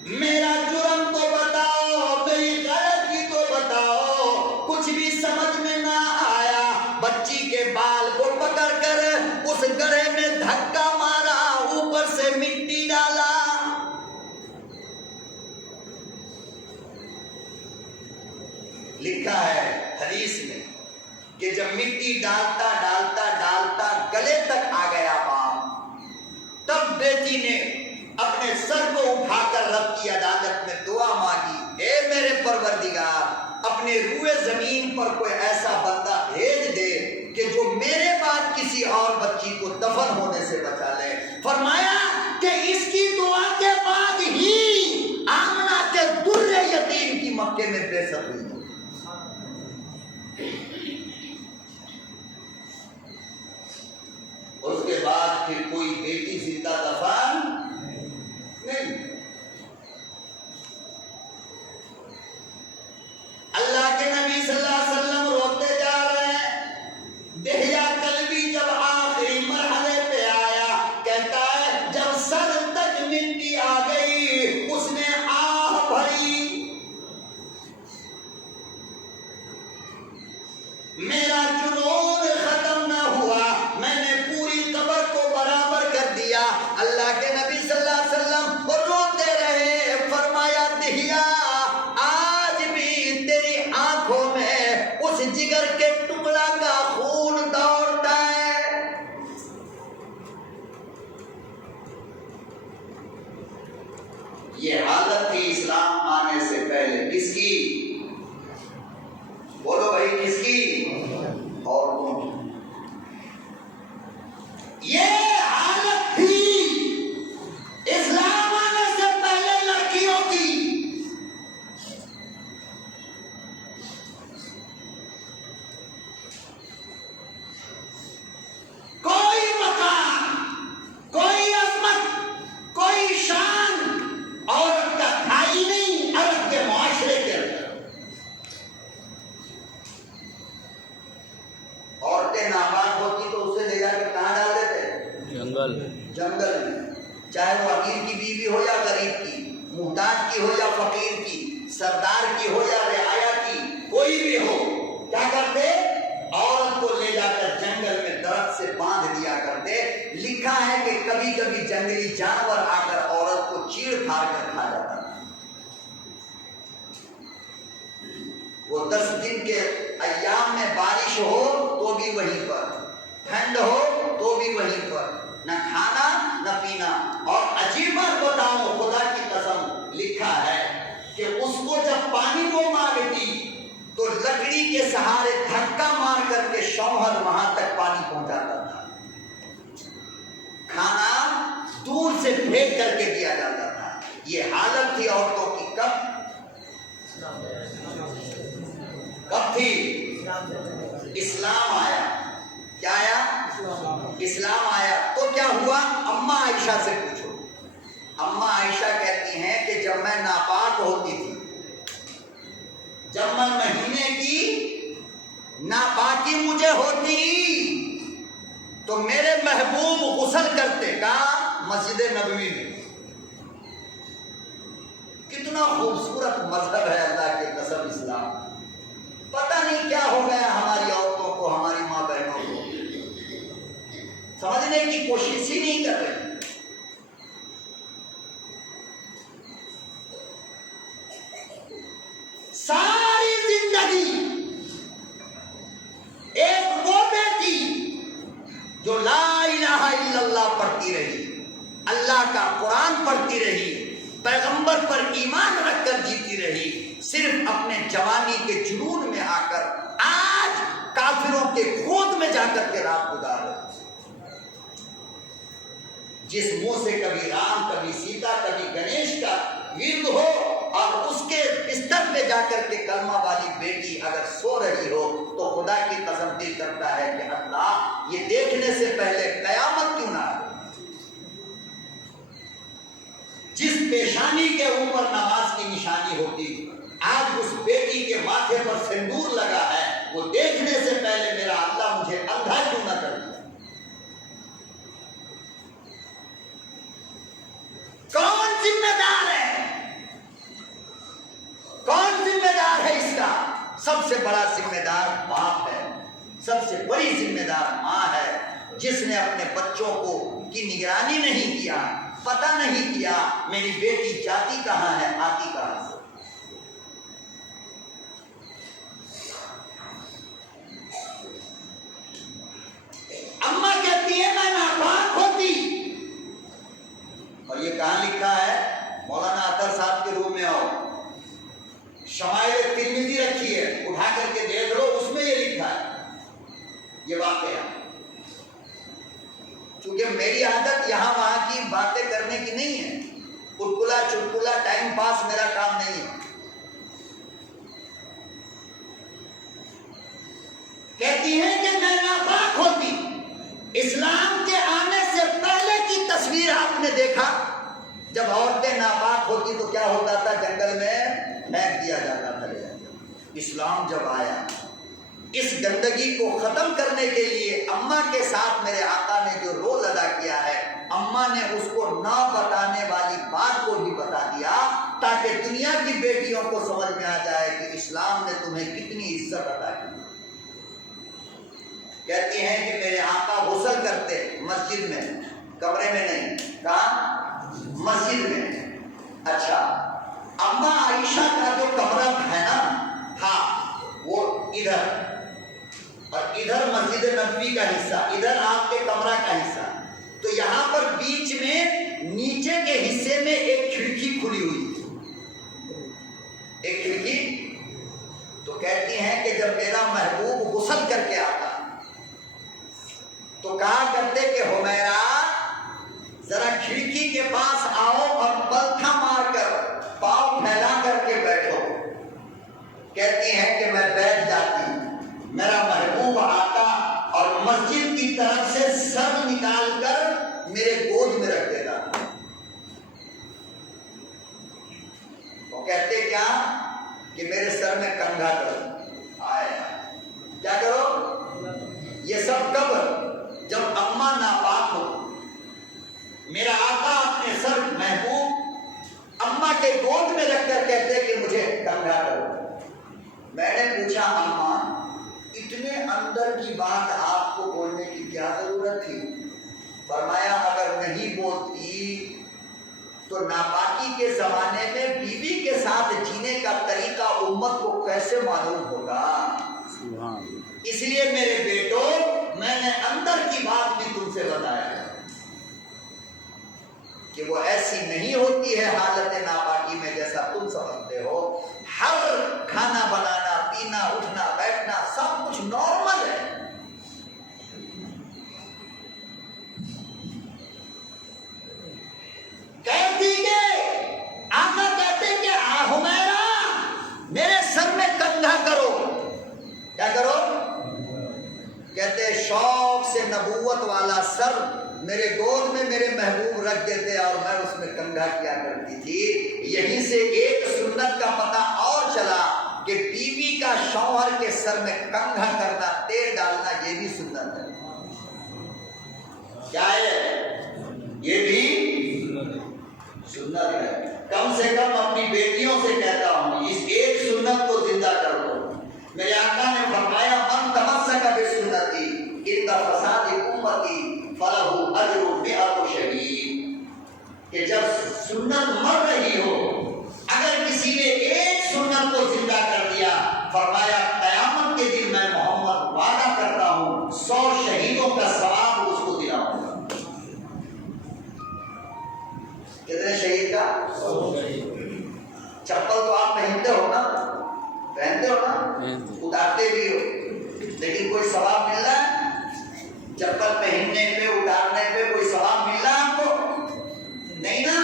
میرا جرم تو بتاؤ, میری غلطی تو بتاؤ. کچھ بھی سمجھ میں نہ آیا. بچی کے بال کو پکڑ کر اس گڑھے میں دھکا مارا, اوپر سے مٹی ڈالا. لکھا ہے حدیث میں کہ جب مٹی ڈالتا ڈالتا ڈالتا گلے تک آ گیا باپ, تب بیٹی نے اپنے سر کو اٹھا کر رب کی عدالت میں دعا مانگی, اے میرے پروردگار, اپنے روئے زمین پر کوئی ایسا بندہ بھیج دے کہ جو میرے بعد کسی اور بچی کو دفن ہونے سے بچا لے. فرمایا کہ اس کی دعا کے بعد ہی آمنہ کے در یتیم کی مکے میں بعثت ہوئی. اس کے بعد پھر کوئی بیٹی زندہ دفن نہیں. اللہ کے نبی صلی اللہ علیہ وسلم روتے جا رہے ہیں. دہیا کلبی جب آخری مرحلے پہ آیا, کہتا ہے جب سر تک مٹی آ گئی اس نے آہ بھری, میرا جنون ختم نہ ہوا, میں نے پوری قبر کو برابر کر دیا. اللہ کے نبی صلی اللہ علیہ وسلم روتے رہے. فرمایا دہیا آج بھی تیری آنکھوں میں اس جگر کے ٹکڑا کا خون دوڑتا ہے. یہ حالت تھی اسلام آنے سے پہلے. کس کی؟ بولو بھائی کس کی؟ اور یہ حالت تھی اسلام آنے سے پہلے لڑکیوں کی. کوئی مقام, کوئی عظمت, کوئی شان عورت کا تھا ہی نہیں عرب کے معاشرے کے اندر. عورتیں ناپاک ہوتی تو اسے لے جا کے کہاں ڈال دیتے؟ جنگل میں. چاہے وہ امیر کی بیوی ہو یا غریب کی, محتاج کی ہو یا فقیر کی, سردار کی ہو یا رعایا کی, کوئی بھی ہو, کیا کرتے؟ عورت کو لے جا کر جنگل میں درخت سے باندھ دیا کرتے. لکھا ہے کہ کبھی کبھی جنگلی جانور آ کر عورت کو چیڑ پھاڑ کر کھا جاتا تھا. وہ 10 دن کے ایام میں بارش ہو تو بھی وہیں پر, ٹھنڈ ہو تو بھی وہیں پر, نہ کھانا نہ پینا. اور عجیب بات بتاؤں, خدا کی قسم, لکھا ہے کہ اس کو جب پانی وہ مانگتی تو لکڑی کے سہارے دھکا مار کر کے شوہر وہاں تک پانی پہنچاتا تھا، کھانا دور سے پھینک کر کے دیا جاتا تھا۔ یہ حالت تھی عورتوں کی کب تھی؟ اسلام آیا۔ کیا آیا؟ اسلام آیا تو کیا ہوا؟ اماں عائشہ سے پوچھو۔ اماں عائشہ کہتی ہیں کہ جب میں ناپاک ہوتی تھی، جب میں مہینے کی ناپاکی مجھے ہوتی تو میرے محبوب غسل کرتے، کہاں؟ مسجد نبوی میں۔ کتنا خوبصورت مذہب ہے اللہ کے قسم اسلام۔ پتہ نہیں کیا ہو گیا ہماری عورتوں کو، ہماری ماں بہنوں کو، سمجھنے کی کوشش ہی نہیں کر رہے۔ ساری زندگی ایک وہ بیٹی جو لا الہ الا اللہ پڑھتی رہی، اللہ کا قرآن پڑھتی رہی، پیغمبر پر ایمان رکھ کر جیتی رہی، صرف اپنے جوانی کے جنون میں آ کر آج کافروں کے گود میں جا کر کے رات گزار رہی۔ جس منہ سے کبھی رام، کبھی سیتا، کبھی گنیش کا ورد ہو، اور اس کے بستر پہ جا کر کے کلمہ والی بیٹی اگر سو رہی ہو تو خدا کی قسم دل کرتا ہے کہ اللہ یہ دیکھنے سے پہلے قیامت کیوں نہ آئے۔ جس پیشانی کے اوپر نماز کی نشانی ہوتی، آج اس بیٹی کے ماتھے پر سندور لگا ہے، وہ دیکھنے سے پہلے میرا اللہ مجھے اندھا کیوں نہ کر دیا۔ کون ذمہ دار ہے؟ کون ذمہ دار ہے اس کا؟ سب سے بڑا ذمہ دار باپ ہے، سب سے بڑی ذمہ دار ماں ہے، جس نے اپنے بچوں کو کی نگرانی نہیں کیا، پتہ نہیں کیا میری بیٹی جاتی کہاں ہے، آتی کہاں سے۔ اماں کہتی ہے میں ناپاک ہوتی، اور یہ کہاں لکھا ہے؟ مولانا اطہر صاحب کے روم میں آؤ، شمائل ترمذی رکھی ہے، اٹھا کر کے دیکھ لو، اس میں یہ لکھا ہے یہ واقعہ۔ چونکہ میری عادت یہاں وہاں کی باتیں کرنے کی نہیں ہے، چٹکلا چٹکلا ٹائم پاس میرا کام نہیں ہے۔ کہتی ہیں کہ میں ناپاک ہوتی۔ اسلام کے آنے سے پہلے کی تصویر آپ نے دیکھا، جب عورتیں ناپاک ہوتی تو کیا ہوتا تھا؟ جنگل میں پھینک دیا جاتا تھا۔ اسلام جب آیا، اس گندگی کو ختم کرنے کے لیے اماں کے ساتھ میرے آقا نے جو رول ادا کیا ہے، اماں نے اس کو نہ بتانے والی بات کو بھی بتا دیا، تاکہ دنیا کی بیٹیوں کو سمجھ میں آ جائے کہ اسلام نے تمہیں کتنی عزت عطا کی۔ کہتی ہیں کہ میرے آقا غسل کرتے مسجد میں، کمرے میں نہیں، کہاں؟ مسجد میں۔ اچھا، اماں عائشہ کا جو کمرہ ہے نا، ہاں وہ ادھر، اور ادھر مسجد نبوی کا حصہ، ادھر آپ کے کمرہ کا حصہ، تو یہاں پر بیچ میں نیچے کے حصے میں ایک کھڑکی کھلی ہوئی تھی، ایک کھڑکی۔ تو کہتی ہیں کہ جب میرا محبوب غسل کر کے آتا تو کہا کرتے کہ حمیرہ ذرا کھڑکی کے پاس آؤ اور پلتھا مار کر پاؤں پھیلا کر کے بیٹھو۔ کہتی ہیں کہ میں بیٹھ جاتی، میرا محبوب آتا اور مسجد کی طرف سے سر نکال کر میرے گود میں رکھ دیتا۔ وہ کہتے کیا کہ میرے سر میں کنگھا کرو، آئے کیا کرو؟ یہ سب کب؟ جب اماں ناپاک ہو، میرا آقا اپنے سر محبوب اماں کے گود میں رکھ کر کہتے کہ مجھے کنگھا کرو۔ میں نے پوچھا اماں اتنے اندر کی بات آپ کو بولنے کی کیا ضرورت تھی؟ فرمایا اگر نہیں بولتی تو ناپاکی کے زمانے میں بیوی کے ساتھ جینے کا طریقہ امت کو کیسے معلوم ہوگا؟ اس لیے میرے بیٹوں میں نے اندر کی بات بھی تم سے بتایا ہے کہ وہ ایسی نہیں ہوتی ہے حالت ناپاکی میں جیسا تم سمجھتے ہو۔ ہر کھانا بنانا، پینا، اٹھنا نبوت والا سر میرے گود میں میرے محبوب رکھ دیتے اور میں اس میں کنگھا کیا کرتی تھی۔ یہیں سے ایک سنت کا پتہ اور چلا کہ بیوی کا شوہر کے سر میں کنگھا کرنا، تیل ڈالنا، یہ بھی سنت ہے۔ کیا ہے؟ یہ بھی سنت ہے۔ کم سے کم اپنی بیٹیوں سے کہتا ہوں اس ایک سنت کو زندہ کر دو۔ میرے آقا نے فرمایا من تمسک بسنتی ان فساد امتی فلہ اجر مئۃ شہید، کہ جب سنت مر رہی ہو اگر کسی نے ایک سنت کو زندہ کر دیا، فرمایا قیامت کے دن میں محمد وعدہ کرتا ہوں 100 شہیدوں کا ثواب اس کو دلاؤں گا۔ کتنے شہید کا؟ 100 شہید۔ چپل تو آپ پہنتے ہو نا، پہنتے ہو نا، اتارتے بھی ہو، لیکن کوئی ثواب مل رہا ہے؟ چپل پہننے پہ اتارنے پہ کوئی ثواب مل رہا ہے آپ کو؟ نہیں نا۔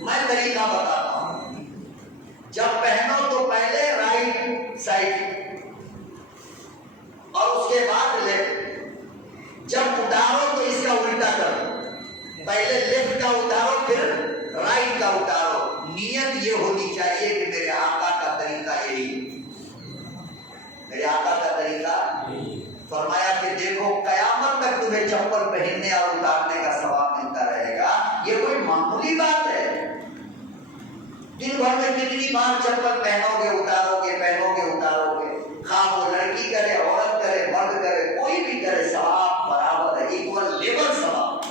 میں طریقہ بتاتا ہوں، جب پہنو تو پہلے رائٹ سائڈ اور اس کے بعد لیفٹ، جب اتارو تو اس کا الٹا کرو، پہلے لیفٹ کا اتارو پھر رائٹ کا اتارو۔ نیت یہ ہونی چاہیے کہ میرے آقا کا طریقہ یہی، میرے آقا کا طریقہ۔ فرمایا کہ دیکھو قیامت تک تمہیں چپل پہننے اور اتارنے کا ثواب ملتا رہے گا۔ یہ کوئی معمولی بات ہے؟ دن بھر میں کتنی بار چپل پہنو گے اتارو گے، پہنو گے اتارو گے، خواہ وہ لڑکی کرے، عورت کرے، مرد کرے، کوئی بھی کرے، ثواب برابر ہے، ایکول لیول ثواب۔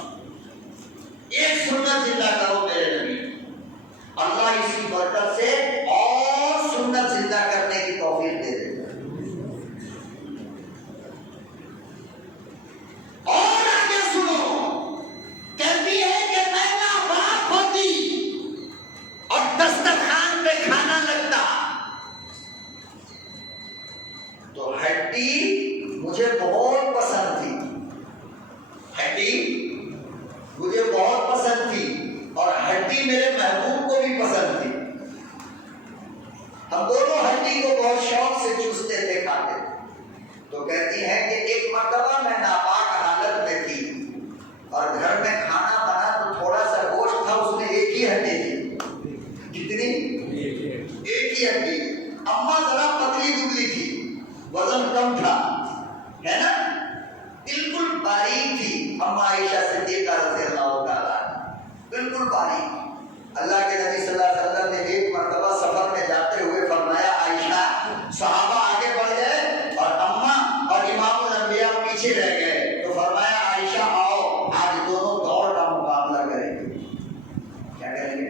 ایک سنت زندہ کرو میرے نبی، اللہ اس کی برکت سے اور سنت زندہ کرنے کی توفیق دے دے۔ اور آگے سنو، کہتی ہے کہ میں ناپاک ہوتی اور دسترخوان پہ کھانا لگتا تو ہڈی مجھے بہت پسند تھی، ہڈی مجھے بہت پسند تھی اور ہڈی میرے محبوب کو بھی پسند تھی۔ ہم دونوں ہڈی کو بہت شوق سے چوستے تھے، کھاتے تھے۔ تو کہتی ہے کہ ایک مرتبہ میں ناپاک حالت میں تھی اور گھر میں کھانا بنا تو تھوڑا سا گوشت تھا، اس میں ایک ہی ہڈی تھی۔ کتنی؟ ایک ہی ہڈی۔ اماں ذرا پتلی دبلی تھی، وزن کم تھا، ہے نا، بالکل باریک تھی اماں عائشہ صدیقہ رضی اللہ تعالیٰ، بالکل باریک۔ اللہ کے نبی صلی اللہ علیہ وسلم نے ایک مرتبہ سفر میں جاتے ہوئے فرمایا عائشہ، صحابہ آگے بڑھ گئے اور اماں اور امام الانبیاء پیچھے رہ گئے، تو فرمایا عائشہ آؤ آج دونوں دوڑ کا مقابلہ کریں گے۔ کیا کریں گے؟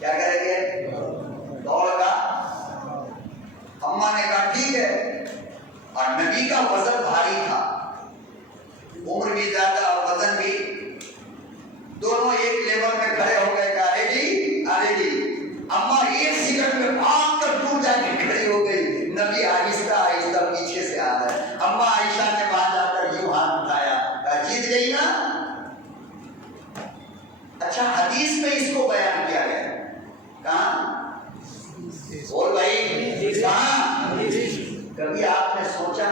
کیا کریں گے؟ دوڑ کا۔ اماں نے کہا ٹھیک ہے، اور نبی کا وزن بھاری تھا، عمر بھی زیادہ اور وزن بھی، دونوں ایک لیول میں کھڑے ہو گئے، کہا آرے جی۔ اماں ایک سیکنڈ میں بھاگ کر دور جا کے کھڑی ہو گئی، نبی آہستہ آہستہ پیچھے سے آ رہا ہے۔ اماں عائشہ نے وہاں جا کر یوں ہاتھ اٹھایا، کہا جیت گئی نا۔ اچھا حدیث میں اس کو بیان کیا گیا، کہاں؟ بول بھائی، کہاں؟ کبھی آپ نے سوچا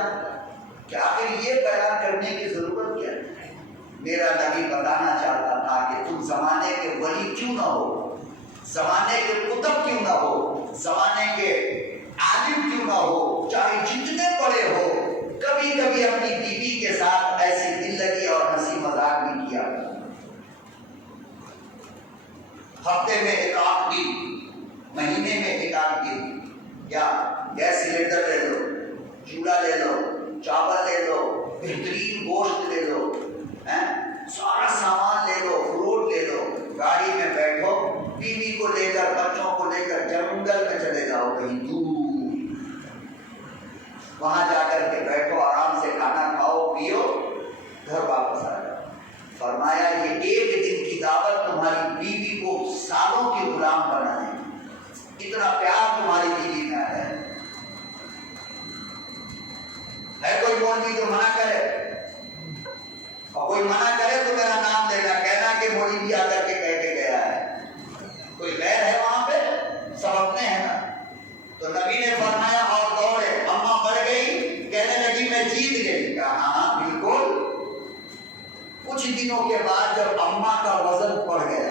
کہ آخر یہ بیان کرنے کی ضرورت کیا ہے؟ میرا نبی بتانا چاہتا تھا کہ تم زمانے کے ولی کیوں نہ ہو، زمانے کے قطب کیوں نہ ہو، زمانے کے عالم کیوں نہ ہو، چاہے جتنے بڑے ہو، کبھی کبھی اپنی بیوی کے ساتھ ایسی دل لگی اور ہنسی مذاق بھی کیا۔ ہفتے میں ایک آدھ دن، مہینے میں ایک آدھ دن، یا گیس سلنڈر لے لو، چولہا لے لو، چاول لے لو، بہترین گوشت لے لو، سارا سامان لے لو، فروٹ لے لو، گاڑی میں بیٹھو، بیوی کو لے کر، بچوں کو لے کر جنگل میں چلے جاؤ کہیں دور، وہاں جا کر کے بیٹھو، آرام سے کھانا کھاؤ پیو، گھر واپس آ جاؤ۔ فرمایا یہ ایک دن کی دعوت تمہاری بیوی کو سالوں کی غلام بنا دے، اتنا پیار تمہاری بیوی میں آیا ہے۔ کوئی مولوی تو منع کرے، اور کوئی منع کرے تو میرا نام لینا، کہنا کہ مولوی آ کر کے کہہ کے گیا ہے، کوئی غیر ہے وہاں پہ، سب اپنے ہیں نا۔ تو نبی نے فرمایا اور دوڑے، اماں بڑھ گئی، کہنے لگی میں جیت گئی، کہا ہاں بالکل دنوں کے بعد جب اماں کا وزن بڑھ گیا،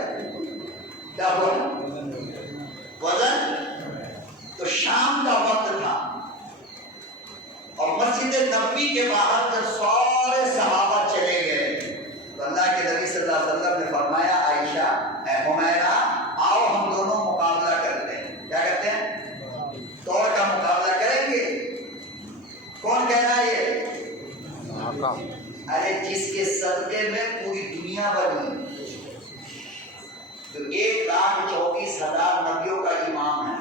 کیا ہوا؟ وزن، تو شام کا وقت تھا اور مسجد نبوی کے باہر جب سارے صحابہ چلے گئے تو اللہ کے نبی صلی اللہ علیہ وسلم نے فرمایا عائشہ اے حمیرہ آؤ ہم دونوں مقابلہ کرتے ہیں۔ کیا کرتے ہیں؟ دوڑ کا مقابلہ کریں گے۔ کون کہہ رہا ہے یہ؟ ارے جس کے صدقے میں پوری دنیا بنی، جو 1,24,000 نبیوں کا امام ہے،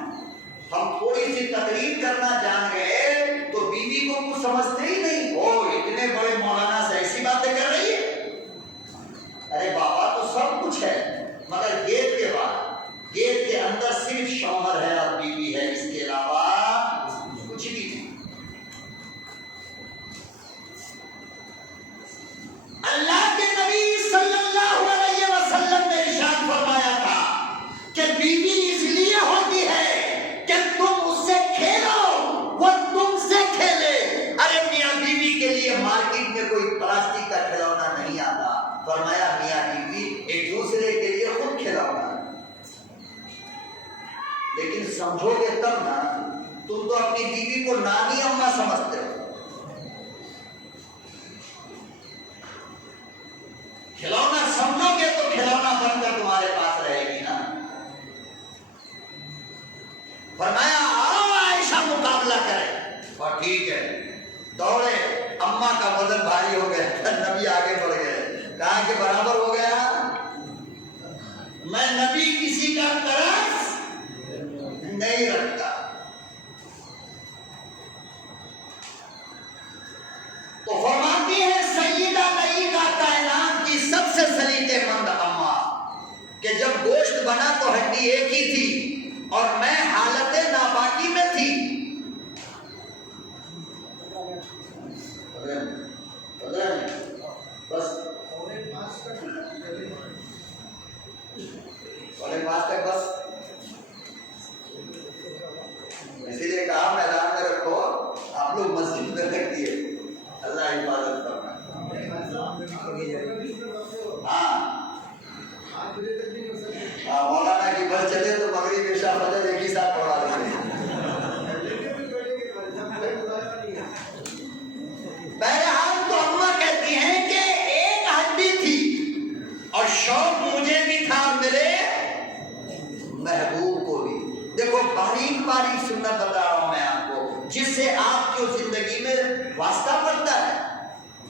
ہم تھوڑی سی تقریر کرنا جان گئے تو بیوی کو کچھ سمجھتے ہی نہیں، وہ اتنے بڑے مولانا سے ایسی باتیں کر رہی ہے۔ ارے بابا تو سب کچھ ہے، مگر گیٹ کے بعد، گیٹ کے اندر صرف شوہر ہے اور بیوی ہے، اس کے علاوہ کچھ بھی نہیں۔ اللہ کے نبی صلی اللہ علیہ وسلم نے ارشاد فرمایا تھا کہ بیوی اس لیے ہوتی ہے کہ تم اس سے کھیلو، وہ تم سے کھیلے۔ ارے میاں بیوی کے لیے مارکیٹ میں کوئی پلاسٹک کا کھلونا نہیں آتا، فرمایا میاں بیوی ایک دوسرے کے لیے خود کھلونا۔ لیکن سمجھو گے تب نا، تم تو اپنی بیوی کو نانی اماں سمجھتے ہو۔ کھلونا سمجھو گے تو کھلونا بن کر تمہارے پاس رہے گی نا۔ فرمایا آؤ عائشہ مقابلہ کرے، اور ٹھیک ہے دوڑے۔ اماں کا وزن بھاری ہو گیا، نبی آگے بڑھ گئے، کہا کہ برابر ہو گیا، میں نبی کسی کا ترس نہیں رکھتا۔ تو فرماتی ہے سیدہ ملیکہ کائنات کی سب سے سلیقے مند اماں کہ جب گوشت بنا تو ہڈی ایک ہی تھی اور میں حالت ناپاکی میں تھی۔ بس بس اسی لیے کہا میدان میں رکھو، آپ لوگ مسجد میں رکھ دیے، اللہ حفاظت کرنا۔ ہاں مولانا کی بس چلے تو مغرب عشاء فجر ایک ہی ساتھ پڑھا دیتے ہیں۔ بہرحال تو اماں کہتی ہیں کہ ایک ہڈی تھی اور شوق مجھے بھی تھا اور میرے محبوب کو بھی۔ دیکھو باریک باریک سنت بتا رہا ہوں میں آپ کو، جس سے آپ کی زندگی میں واسطہ پڑتا ہے۔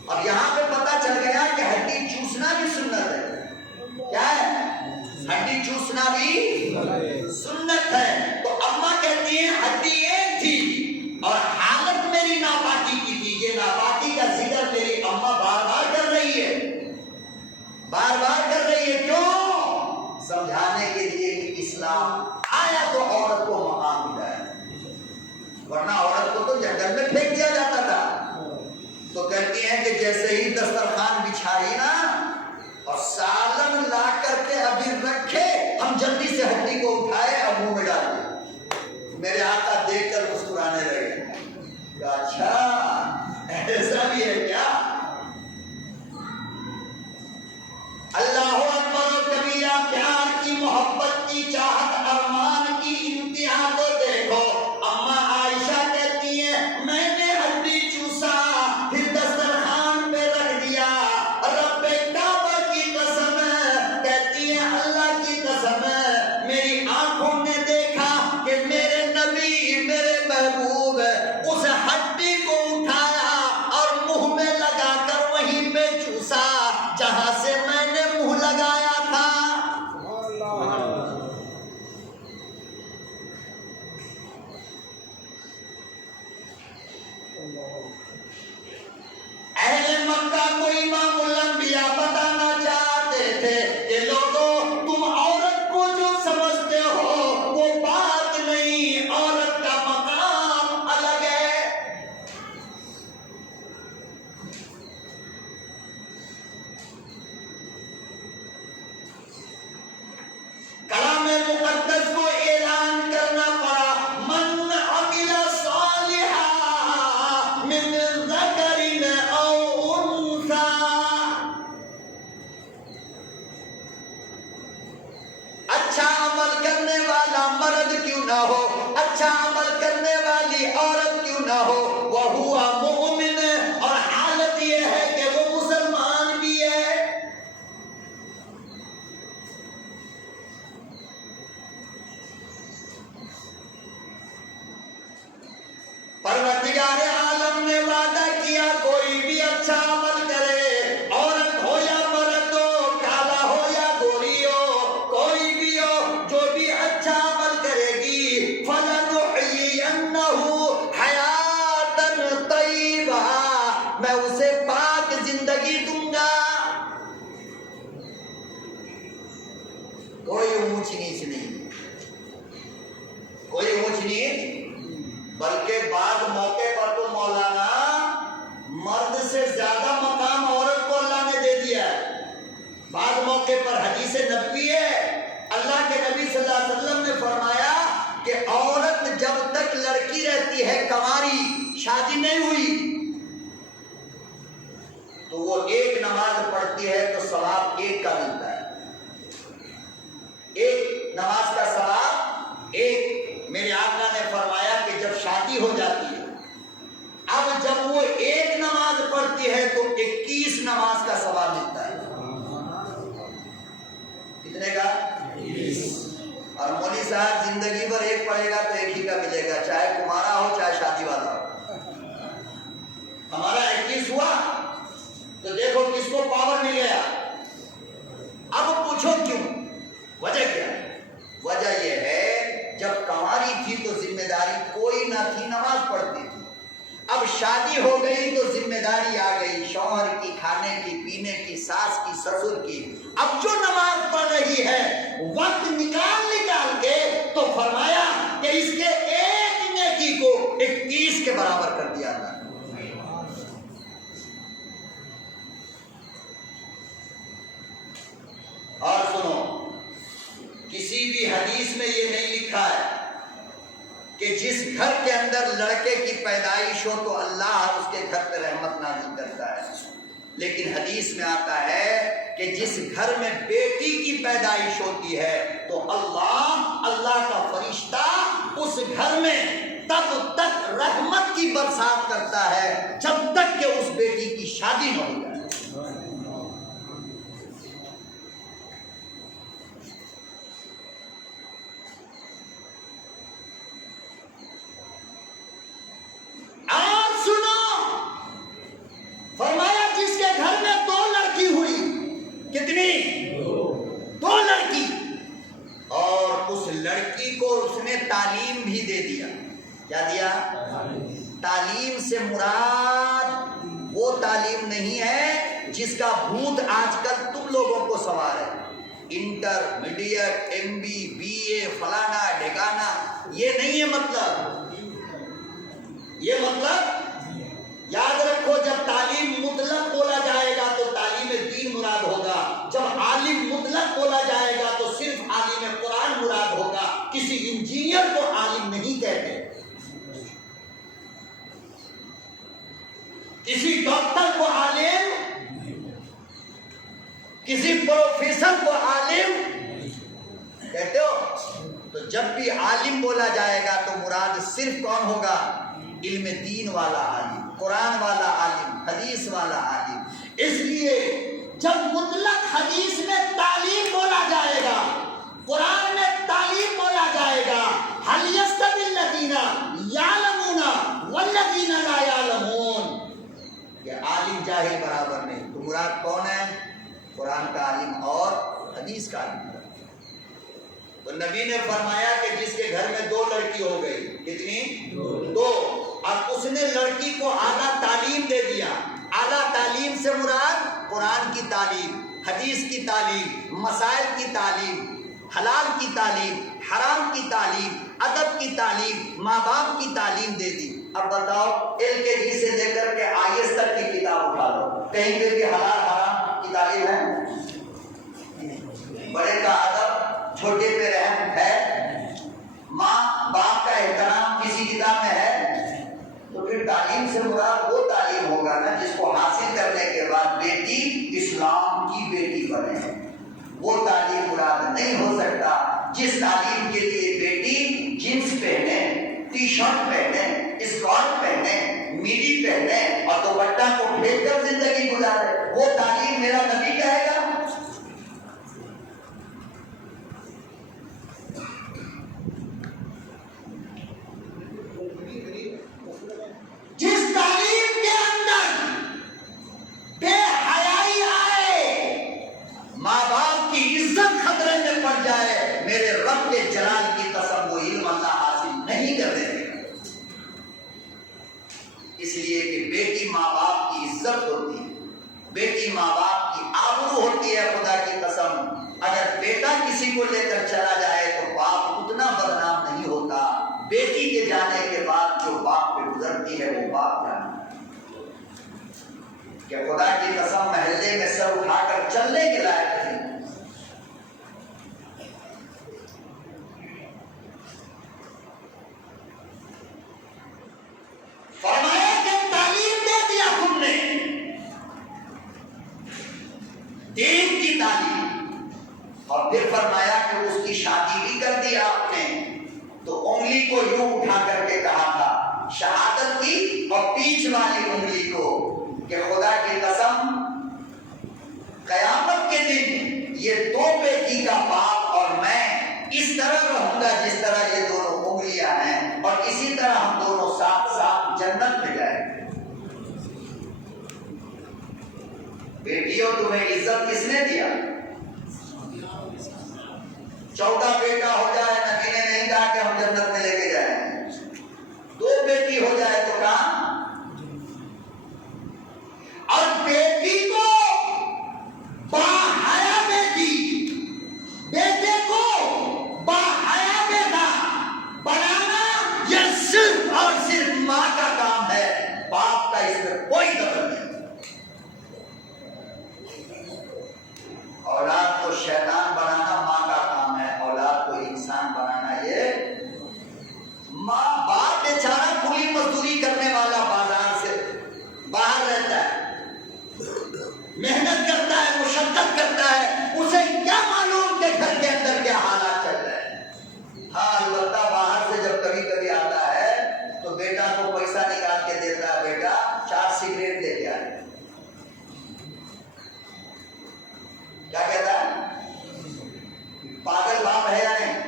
اب یہاں پہ پتہ چل گیا کہ ہڈی چوسنا بھی سنت ہے۔ کیا ہے؟ ہڈی چوسنا بھی سنت ہے۔ تو اماں کہتی ہیں ہڈی ایک تھی اور حالت میری ناپاکی کی تھی۔ یہ ناپاکی کا ذکر میری اماں بار بار کر رہی ہے، بار بار کر رہی ہے۔ کیوں؟ سمجھانے کے لیے کہ اسلام آیا تو عورت کو مقام ملا ہے، ورنہ عورت کو تو جنگل میں پھینک دیا جاتا تھا۔ تو کہتی ہیں کہ جیسے ہی دسترخوان بچھائی نا اور سالن لا کر کے ابھی رکھے، ہم جلدی سے ہڈی کو اٹھائے اور منہ میں ڈال دیا۔ نہ ہو وہو مؤمن، اور حالت یہ ہے کہ وہ مسلمان بھی ہے۔ پروردگار عالم نے وعدہ کیا کوئی بھی اچھا عمل کرے، عورت ہو یا مرد ہو، کالا ہو یا گوری ہو، کوئی بھی ہو، جو بھی اچھا عمل کرے گی فَلَنُحْيِيَنَّهُ حَيَاتًا طَيِّبَةً، میں اسے پاک زندگی دوں گا۔ کوئی اونچ نیچ نہیں، کوئی اونچ نیچ، بلکہ بعض موقع پر تو مولانا مرد سے زیادہ مقام عورت کو اللہ نے دے دیا ہے۔ بعض موقع پر حدیث نبوی ہے، اللہ کے نبی صلی اللہ علیہ وسلم نے فرمایا کہ عورت جب تک لڑکی رہتی ہے، کنواری، شادی نہیں ہوئی، تو وہ ایک نماز پڑھتی ہے تو ثواب ایک کا ملتا ہے، ایک نماز کا ثواب ایک۔ میرے آقا نے فرمایا کہ جب شادی ہو جاتی ہے، اب جب وہ ایک نماز پڑھتی ہے تو 21 نماز کا ثواب ملتا ہے۔ کتنے کا؟ 21۔ اور مولوی صاحب زندگی بھر ایک پڑھے گا تو ایک ہی کا ملے گا، چاہے کمارا ہو چاہے شادی والا ہو۔ ہمارا 21 ہوا تو دیکھو کس کو پاور مل گیا۔ اب پوچھو کیوں، وجہ کیا ہے؟ وجہ یہ ہے جب کنواری تھی تو ذمہ داری کوئی نہ تھی، نماز پڑھتی تھی۔ اب شادی ہو گئی تو ذمہ داری آ گئی، شوہر کی، کھانے کی، پینے کی، ساس کی، سسر کی۔ اب جو نماز پڑھ رہی ہے وقت نکال کے تو فرمایا کہ اس کے ایک نیکی کو 21 کے برابر کر دیا اللہ نے۔ اور سنو، کسی بھی حدیث میں یہ نہیں لکھا ہے کہ جس گھر کے اندر لڑکے کی پیدائش ہو تو اللہ اس کے گھر پہ رحمت نازل کرتا ہے، لیکن حدیث میں آتا ہے کہ جس گھر میں بیٹی کی پیدائش ہوتی ہے تو اللہ کا فرشتہ اس گھر میں تب تک رحمت کی برسات کرتا ہے جب تک کہ اس بیٹی کی شادی نہ ہو جائے۔ فرمایا جس کے گھر میں 2 لڑکی ہوئی، کتنی؟ 2 لڑکی، اور اس لڑکی کو اس نے تعلیم بھی دے دیا۔ کیا دیا؟ تعلیم سے مراد وہ تعلیم نہیں ہے جس کا بھوت آج کل تم لوگوں کو سوار ہے، انٹرمیڈیٹ، MB BA فلانا ڈھکانا، یہ نہیں ہے مطلب۔ یہ مطلب یاد رکھو، جب تعلیم مطلق بولا جائے گا تو تعلیم دین مراد ہوگا، جب عالم مطلق بولا جائے گا تو صرف عالم قرآن مراد ہوگا۔ کسی انجینئر کو عالم نہیں کہتے، کسی ڈاکٹر کو عالم، کسی پروفیسر کو عالم کہتے ہو؟ تو جب بھی عالم بولا جائے گا تو مراد صرف کون ہوگا؟ علم دین والا عالم، قرآن والا عالم، حدیث والا عالم۔ اس لیے جب مطلق حدیث میں تعلیم بولا جائے گا، قرآن میں تعلیم بولا جائے گا، هل يستوي الذين يعلمون والذين لا يعلمون، یہ عالم جاہل برابر نہیں۔ تو مراد کون ہے؟ قرآن کا عالم اور حدیث کا عالم۔ تو نبی نے فرمایا کہ جس کے گھر میں 2 لڑکی ہو گئی، کتنی؟ 2، اب اس نے لڑکی کو اعلیٰ تعلیم دے دیا۔ اعلیٰ تعلیم سے مراد قرآن کی تعلیم، حدیث کی تعلیم، مسائل کی تعلیم، حلال کی تعلیم، حرام کی تعلیم، ادب کی تعلیم، ماں باپ کی تعلیم دے دی۔ اب بتاؤ، LKG سے لے کر کے IS تک کی کتاب اٹھا لو، کہیں پہ بھی حلال حرام کی تعلیم ہے؟ بڑے کا ادب، چھوٹے پہ رحم ہے؟ ماں باپ کا احترام کسی کتاب میں ہے؟ تو پھر تعلیم سے مراد وہ تعلیم ہوگا نا جس کو حاصل کرنے کے بعد بیٹی اسلام کی بیٹی بنے، وہ تعلیم مراد نہیں ہو سکتا جس تعلیم کے لیے بیٹی جینس پہنے، ٹی شرٹ پہنے، اسکارٹ پہنے، بیوی پہنے اور دوپٹہ کو پھینک کر زندگی گزارے، وہ تعلیم میرا نبی کہے گا؟ جس تعلیم کے اندر بے حیائی آئے، ماں باپ کی عزت خطرے میں پڑ جائے، میرے رب کے جلال کی قسم وہ علم اللہ حاصل نہیں کر دے گا۔ اس لیے کہ بیٹی ماں باپ کی عزت ہوتی ہے، بیٹی ماں باپ کی آبرو ہوتی ہے۔ خدا کی قسم اگر بیٹا کسی کو لے کر چلا جائے تو باپ اتنا بدنام نہیں ہوتا، بیٹی کے جانے کے بعد جو باپ پہ گزرتی ہے وہ باپ جانا کہ خدا کی قسم محلے میں سر اٹھا کر چلنے کے لائق نہیں۔ فرمایا کہ تعلیم دے دیا تم نے، دین کی تعلیم، اور پھر فرمایا کہ اس کی شادی بھی کر دیا آپ نے، تو انگلی کو یوں اٹھا کر کے کہا تھا شہادت کی اور پیچھ والی انگلی کو کہ خدا کی قسم قیامت کے دن یہ دو بیٹی کا باپ اور میں اس طرح رہوں گا جس طرح یہ دونوں انگلیاں ہیں، اور اسی طرح ہم دونوں ساتھ ساتھ جنت میں جائیں گے۔ بیٹیوں تمہیں عزت کس نے دیا؟ 14 بیٹا ہو جائے نبی نے نہیں کہا کہ ہم جنت میں لے کے جائیں، 2 بیٹی ہو جائے تو کام۔ اور بیٹی کو باحیا بیٹی، بیٹے کو باحیا بیٹا بنانا یہ صرف اور صرف ماں کا کام ہے، باپ کا اس میں کوئی دخل نہیں۔ اولاد کو شیطان بنانا ماں کا کام ہے، اولاد کو انسان بنانا یہ ماں باپ بیچارہ کوئی مزدوری کرنے والا بازار سے باہر رہتا ہے، محنت کرتا ہے، مشقت کرتا ہے، اسے کیا معلوم کہ گھر کے اندر کیا حالات چل رہے ہیں۔ ہاں البتہ باہر سے جب کبھی کبھی آتا ہے تو بیٹا کو پیسہ نکال کے دیتا ہے، بیٹا 4 سگریٹ لے کے آئے، کیا کہتا ہے؟ پاگل باپ ہے یا نہیں؟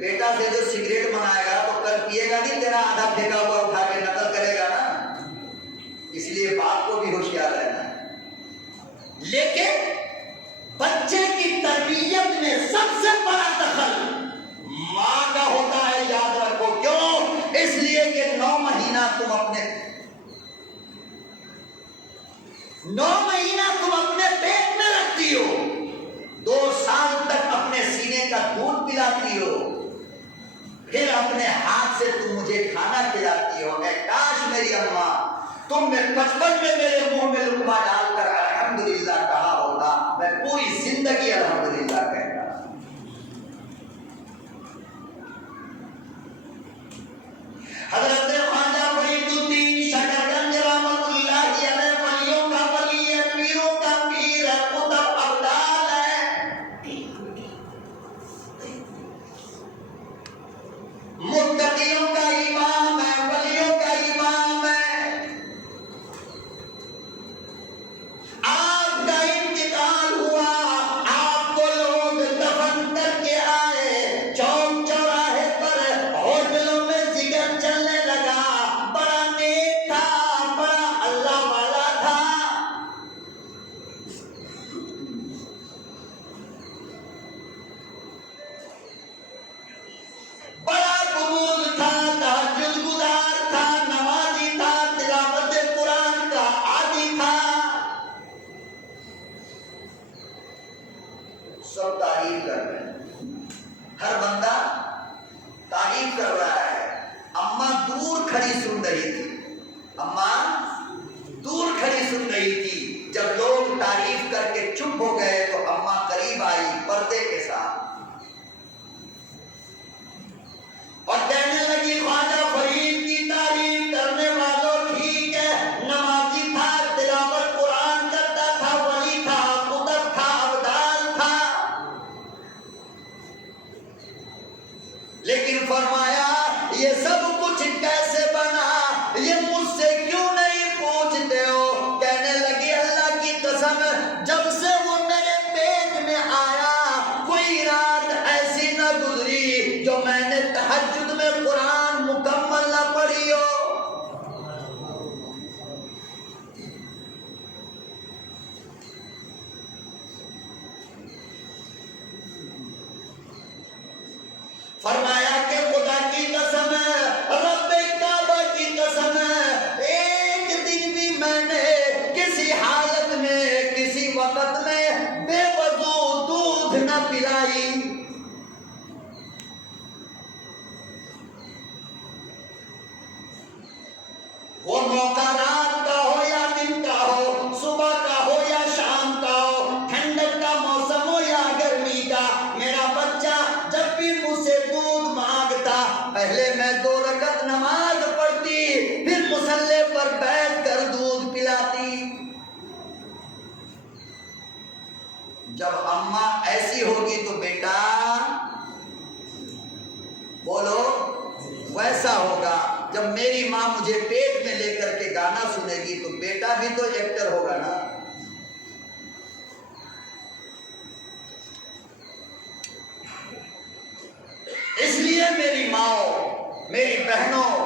بیٹا سے جو سگریٹ منگائے گا تو کل پیے گا نہیں، تیرا آدھا پھینکا ہوا اٹھا کے نقل کرے گا نا۔ اس لیے باپ کو بھی ہوشیار رہنا ہے۔ لیکن بچے کی تربیت میں سب سے بڑا دخل ماں کا ہوتا ہے، یاد رکھو۔ کیوں؟ اس لیے کہ 9 مہینہ تم اپنے پیٹ میں رکھتی ہو، 2 سال تک اپنے سینے کا دودھ پلاتی ہو، پھر اپنے ہاتھ سے تم مجھے کھانا کھلاتی ہو۔ اے کاش میری اماں تم نے بچپن میں میرے منہ میں لقمہ ڈال کر الحمدللہ کہا ہوتا، میں پوری زندگی الحمدللہ کہتا۔ حضرت خواجہ فرید الدین شکرگنج رحمۃ اللہ علیہ ولیوں کا ولی ہے، پیروں کا پیر ہے، قطب ابدال ہے، متقیوں کا امام ہے، ولیوں کا امام ہے۔ آپ کا انتقال ہوا، آپ کو لوگ دفن کر کے آئے، چوک چوراہے پر ہوٹلوں میں ذکر چلنے لگا، بڑا نیک تھا، بڑا اللہ والا تھا۔ بڑا بزرگ تھا، تہجد گزار تھا، نمازی تھا، تلاوت قرآن کا عادی تھا۔ سب تعریف کر رہے ہیں، ہر بندہ تعریف کر رہا ہے۔ اماں دور کھڑی سن رہی تھی، اماں دور کھڑی سن رہی تھی۔ جب لوگ تعریف کر کے چپ ہو گئے تو اماں قریب آئی پردے کے ساتھ اور کہنے لگی خواجہ فرید کی تعریف کرنے والوں ٹھیک ہے، نمازی تھا، تلاوت قرآن کرتا تھا، ولی تھا، قطب تھا، ابدال تھا، لیکن فرمایا یہ سب کچھ کیسے بنا؟ یہ قسم جب سے وہ میرے پیٹ میں آیا کوئی رات ایسی نہ گزری جو میں نے تہجد میں قرآن مکمل نہ پڑھی ہو۔ فرمایا کہ خدا کی قسم ہے، رب کعبہ کی قسم ہے، ایک دن بھی میں نے کسی حالت میں کسی وقت میں بے وضو دودھ نہ پلائی۔ وہ موقع رات کا ہو یا دن کا ہو، صبح کا ہو یا شام کا ہو، ٹھنڈک کا موسم ہو یا گرمی کا، میرا بچہ جب بھی مجھ سے دودھ مانگتا پہلے میں 2 رکعت نماز پڑھتی پھر مصلی پر بیٹھ کر دودھ پلاتی۔ جب اماں ایسی ہوگی تو بیٹا بولو ویسا ہوگا۔ جب میری ماں مجھے پیٹ میں لے کر کے گانا سنے گی تو بیٹا بھی تو ایکٹر ہوگا نا۔ اس لیے میری ماں، میری بہنوں،